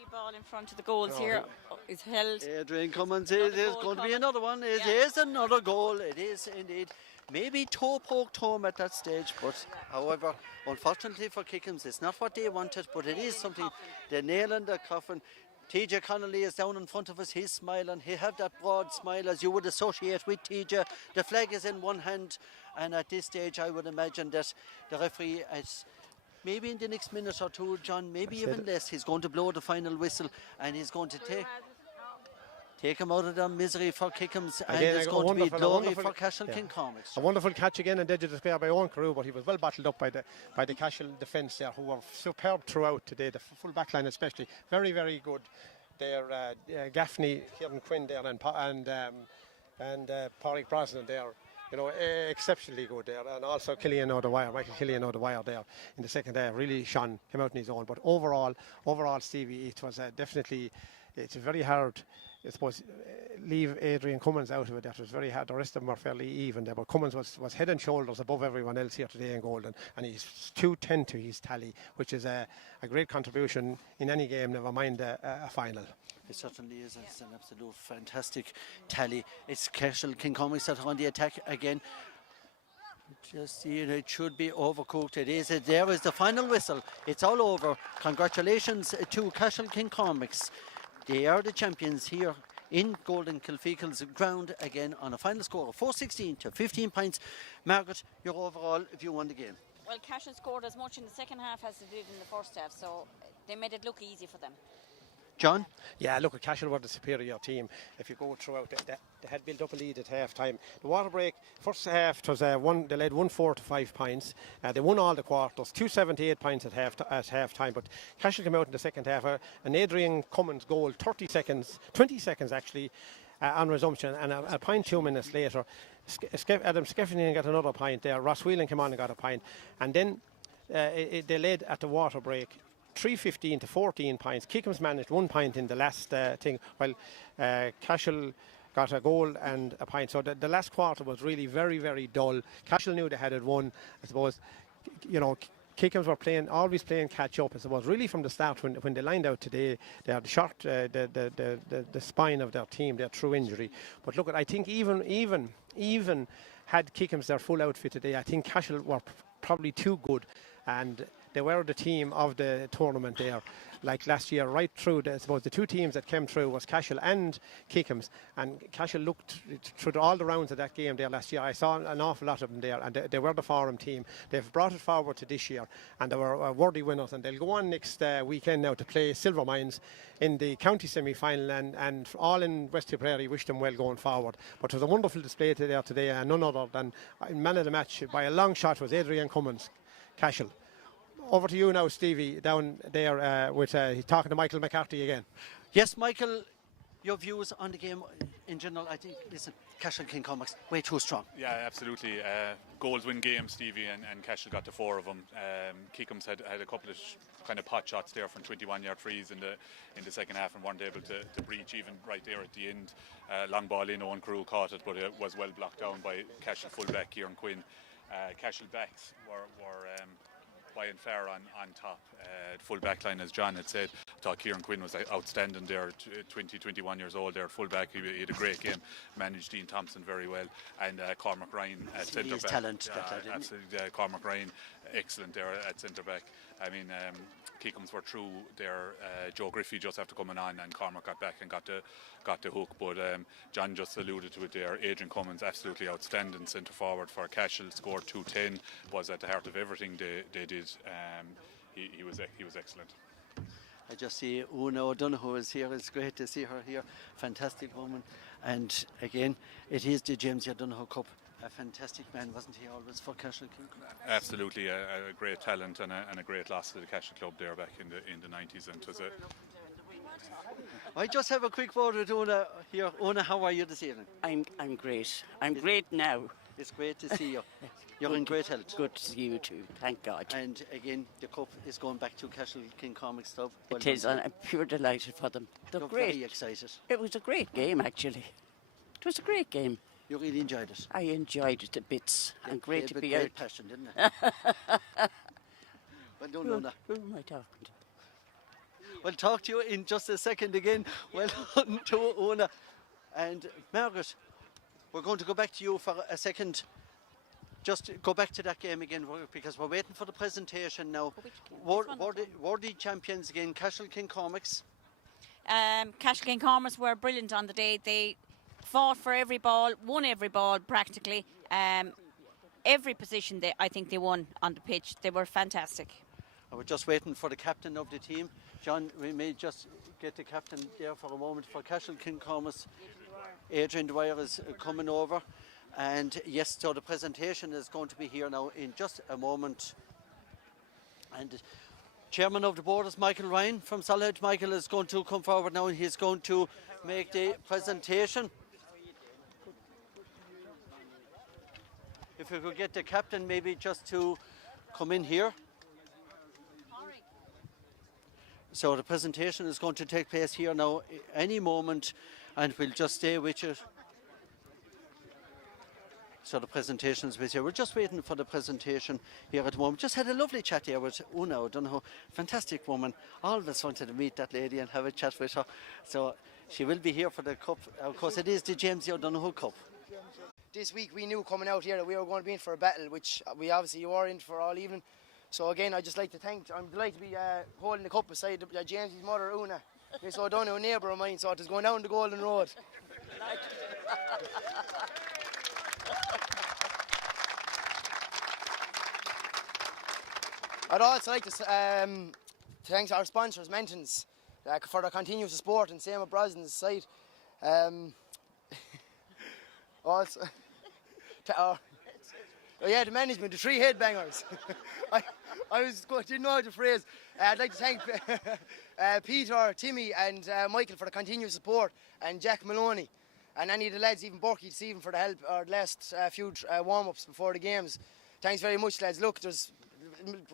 Ball in front of the goals here is held. Adrian Cummins, it is going to be another one. It is another goal. It is indeed. Maybe toe poked home at that stage, but however, unfortunately for Kickhams, it's not what they wanted, but it is something. They're nailing the coffin. TJ Connolly is down in front of us. He's smiling. He have that broad smile as you would associate with TJ. The flag is in one hand, and at this stage, I would imagine that the referee is. Maybe in the next minute or two, John, maybe even less, he's going to blow the final whistle and he's going to take him out of the misery for Kickhams, and it's going to be glory for Cashel Cormacs. A wonderful catch again in digital square by Owen Carew, but he was well battled up by the Cashel defence there, who were superb throughout today, the full back line especially. Very, very good. There, Gaffney, Kieran Quinn there, and Pádraig Brosnan there. You know, exceptionally good there, and also Michael Killian O'Dwyer there in the second half really came out in his own. But overall, Stevie, it was definitely, it's very hard, I suppose, leave Adrian Cummins out of it. That was very hard. The rest of them were fairly even there, but Cummins was head and shoulders above everyone else here today in Golden, and he's 210 to his tally, which is a great contribution in any game, never mind a final. It certainly is. It's an absolute fantastic tally. It's Cashel Cormacs that are on the attack again. Just seeing it should be overcooked. It is. There is the final whistle. It's all over. Congratulations to Cashel Cormacs. They are the champions here in Golden Kilfeacle's ground again on a final score of 4-16 to 15 points. Margaret, your overall view on the game? Well, Cashel scored as much in the second half as they did in the first half, so they made it look easy for them. John? Yeah, look, Cashel were the superior team. If you go throughout, they had built up a lead at half time. The water break, first half, it was they led 1-4 to 5 points. They won all the quarters, 2-7 points at half time. But Cashel came out in the second half. An Adrian Cummins goal, 20 seconds actually, on resumption, and a point 2 minutes later. Adam Skeffington got another point there. Ross Whelan came on and got a point. And then they led at the water break 3-15 to 14 points. Kickhams managed 1 point in the last thing, while Cashel got a goal and a point. So the last quarter was really very, very dull. Cashel knew they had it won. I suppose, you know, Kickhams were always playing catch up. I suppose really from the start when they lined out today, they had the spine of their team, their true injury. But look, I think even had Kickhams their full outfit today, I think Cashel were probably too good, and they were the team of the tournament there, like last year, right through. I suppose the two teams that came through was Cashel and Kickhams, and Cashel looked through all the rounds of that game there last year. I saw an awful lot of them there, and they were the forum team. They've brought it forward to this year, and they were worthy winners, and they'll go on next weekend now to play Silvermines in the county semi-final, and all in West Tipperary wish them well going forward. But it was a wonderful display today, and none other than man of the match by a long shot was Adrian Cummins, Cashel. Over to you now, Stevie, down there with he's talking to Michael McCarthy again. Yes, Michael, your views on the game in general. I think, listen, Cashel Cormacs way too strong. Yeah, absolutely. Goals win games, Stevie, and Cashel got to 4 of them. Kickhams had a couple of kind of pot shots there from 21-yard frees in the second half and weren't able to breach even right there at the end. Long ball in, Owen Carew caught it, but it was well blocked down by Cashel fullback Kieran Quinn. Cashel backs were by and fair on top. Full back line, as John had said. I thought Kieran Quinn was outstanding there, 21 years old there, full back. He had a great game, managed Dean Thompson very well, and Cormac Ryan at centre back. Talent, absolutely, Cormac Ryan, excellent there at centre back. I mean, Kickhams were through there. Joe Griffey just after coming on, and Cormac got back and got the hook. But John just alluded to it there. Adrian Cummins, absolutely outstanding centre forward for Cashel, scored 210, was at the heart of everything they did. He was excellent. I just see Una O'Donoghue is here. It's great to see her here. Fantastic woman. And again, it is the James O'Donoghue Cup. A fantastic man, wasn't he always, for Cashel? Absolutely, a great talent and a great loss to the Cashel club there back in the 90s. And it was I just have a quick word with Una here. Una, how are you this evening? I'm great. I'm great now. It's great to see you. You're in great health. Good to see you too, thank God. And again, the cup is going back to Cashel Cormacs Club. It is, and I'm pure delighted for them. They're You're great. very excited. It was a great game, actually. It was a great game. You really enjoyed it. I enjoyed it a bit, and great Played to with be great out. passion, didn't it? Well done, Una. Who am I talking to? We'll talk to you in just a second again. Well done to Una. And Margaret, we're going to go back to you for a second. Just go back to that game again because we're waiting for the presentation now. Were the champions again, Cashel Cormacs? Cashel Cormacs were brilliant on the day. They fought for every ball, won every ball practically. Every position I think they won on the pitch. They were fantastic. We're just waiting for the captain of the team. John, we may just get the captain there for a moment for Cashel Cormacs. Adrian Dwyer is coming over. And yes, so the presentation is going to be here now in just a moment. And the chairman of the board is Michael Ryan from Solhead. Michael is going to come forward now and he's going to make the presentation. If we could get the captain maybe just to come in here. So the presentation is going to take place here now any moment and we'll just stay with you. So the presentation is with you. We're just waiting for the presentation here at the moment. Just had a lovely chat here with Una O'Donoghue, fantastic woman. All of us wanted to meet that lady and have a chat with her. So she will be here for the cup. Of course, it is the James O'Donoghue Cup. This week we knew coming out here that we were going to be in for a battle, which we obviously were in for all evening. So again, I'd just like to I'm delighted to be holding the cup beside James's mother, Una. Miss O'Donoghue, a neighbour of mine, so it is going down the Golden Road. I'd also like to thank our sponsors, Mentons, for their continuous support, and same with Brosnan's side. Also, the management, the three headbangers. Didn't know how to phrase. I'd like to thank Peter, Timmy and Michael for the continuous support, and Jack Maloney, and any of the lads, even Borky, Stephen for the help, or the last few warm-ups before the games. Thanks very much, lads. Look, there's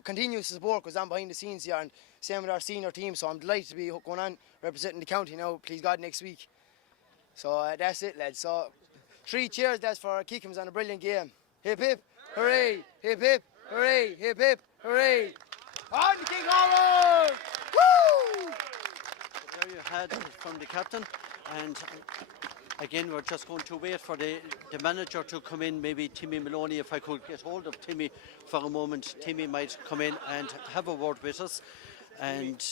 continuous support goes on behind the scenes here, and same with our senior team, so I'm delighted to be going on representing the county now, please God, next week. So that's it, lads. So 3 cheers, lads, for our Kickhams on a brilliant game. Hip hip, hooray! Hip hip, hooray! Hip hip, hooray! On the Kickhams! Woo! There you had it from the captain, and again we're just going to wait for the manager to come in, maybe Timmy Maloney. If I could get hold of Timmy for a moment, Timmy might come in and have a word with us. And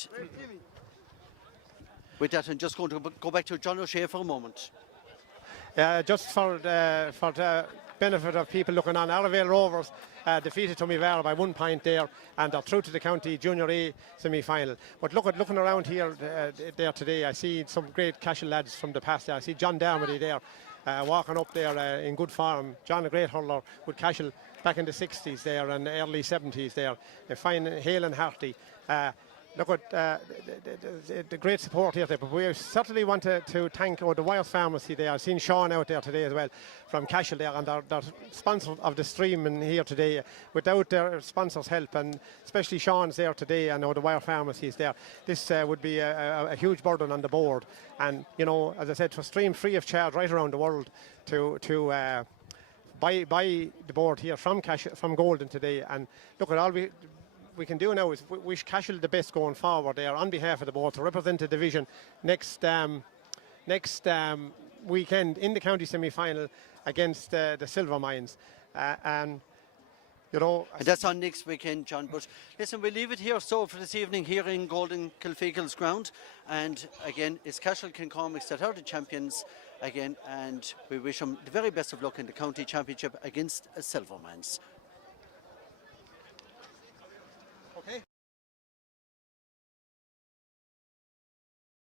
with that, I'm just going to go back to John O'Shea for a moment. Just for the benefit of people looking on, Arravale Rovers defeated Tommyvale by 1 point there, and are through to the county junior A semi-final. But looking around here there today, I see some great Cashel lads from the past. I see John Dermody there walking up there in good form. John, a great hurler with Cashel back in the 60s there and early 70s there. Fine, hale and hearty. Look at the great support here, but we certainly want to thank the Wires Pharmacy there. I've seen Sean out there today as well from Cashel there, and they're sponsor of the stream in here today. Without their sponsors' help, and especially Sean's there today, and the Wire Pharmacy is there, this would be a huge burden on the board. And you know, as I said, to stream free of charge right around the world to buy the board here from Cashel, from Golden today. And look at all we can do now is wish Cashel the best going forward there on behalf of the board to represent the division next weekend in the county semi-final against the Silver Mines, and you know, and that's on next weekend, John. But listen, we'll leave it here so for this evening here in Golden Kilfeagle's ground. And again, it's Cashel Cormacs that are the champions again, and we wish them the very best of luck in the county championship against Silver Mines.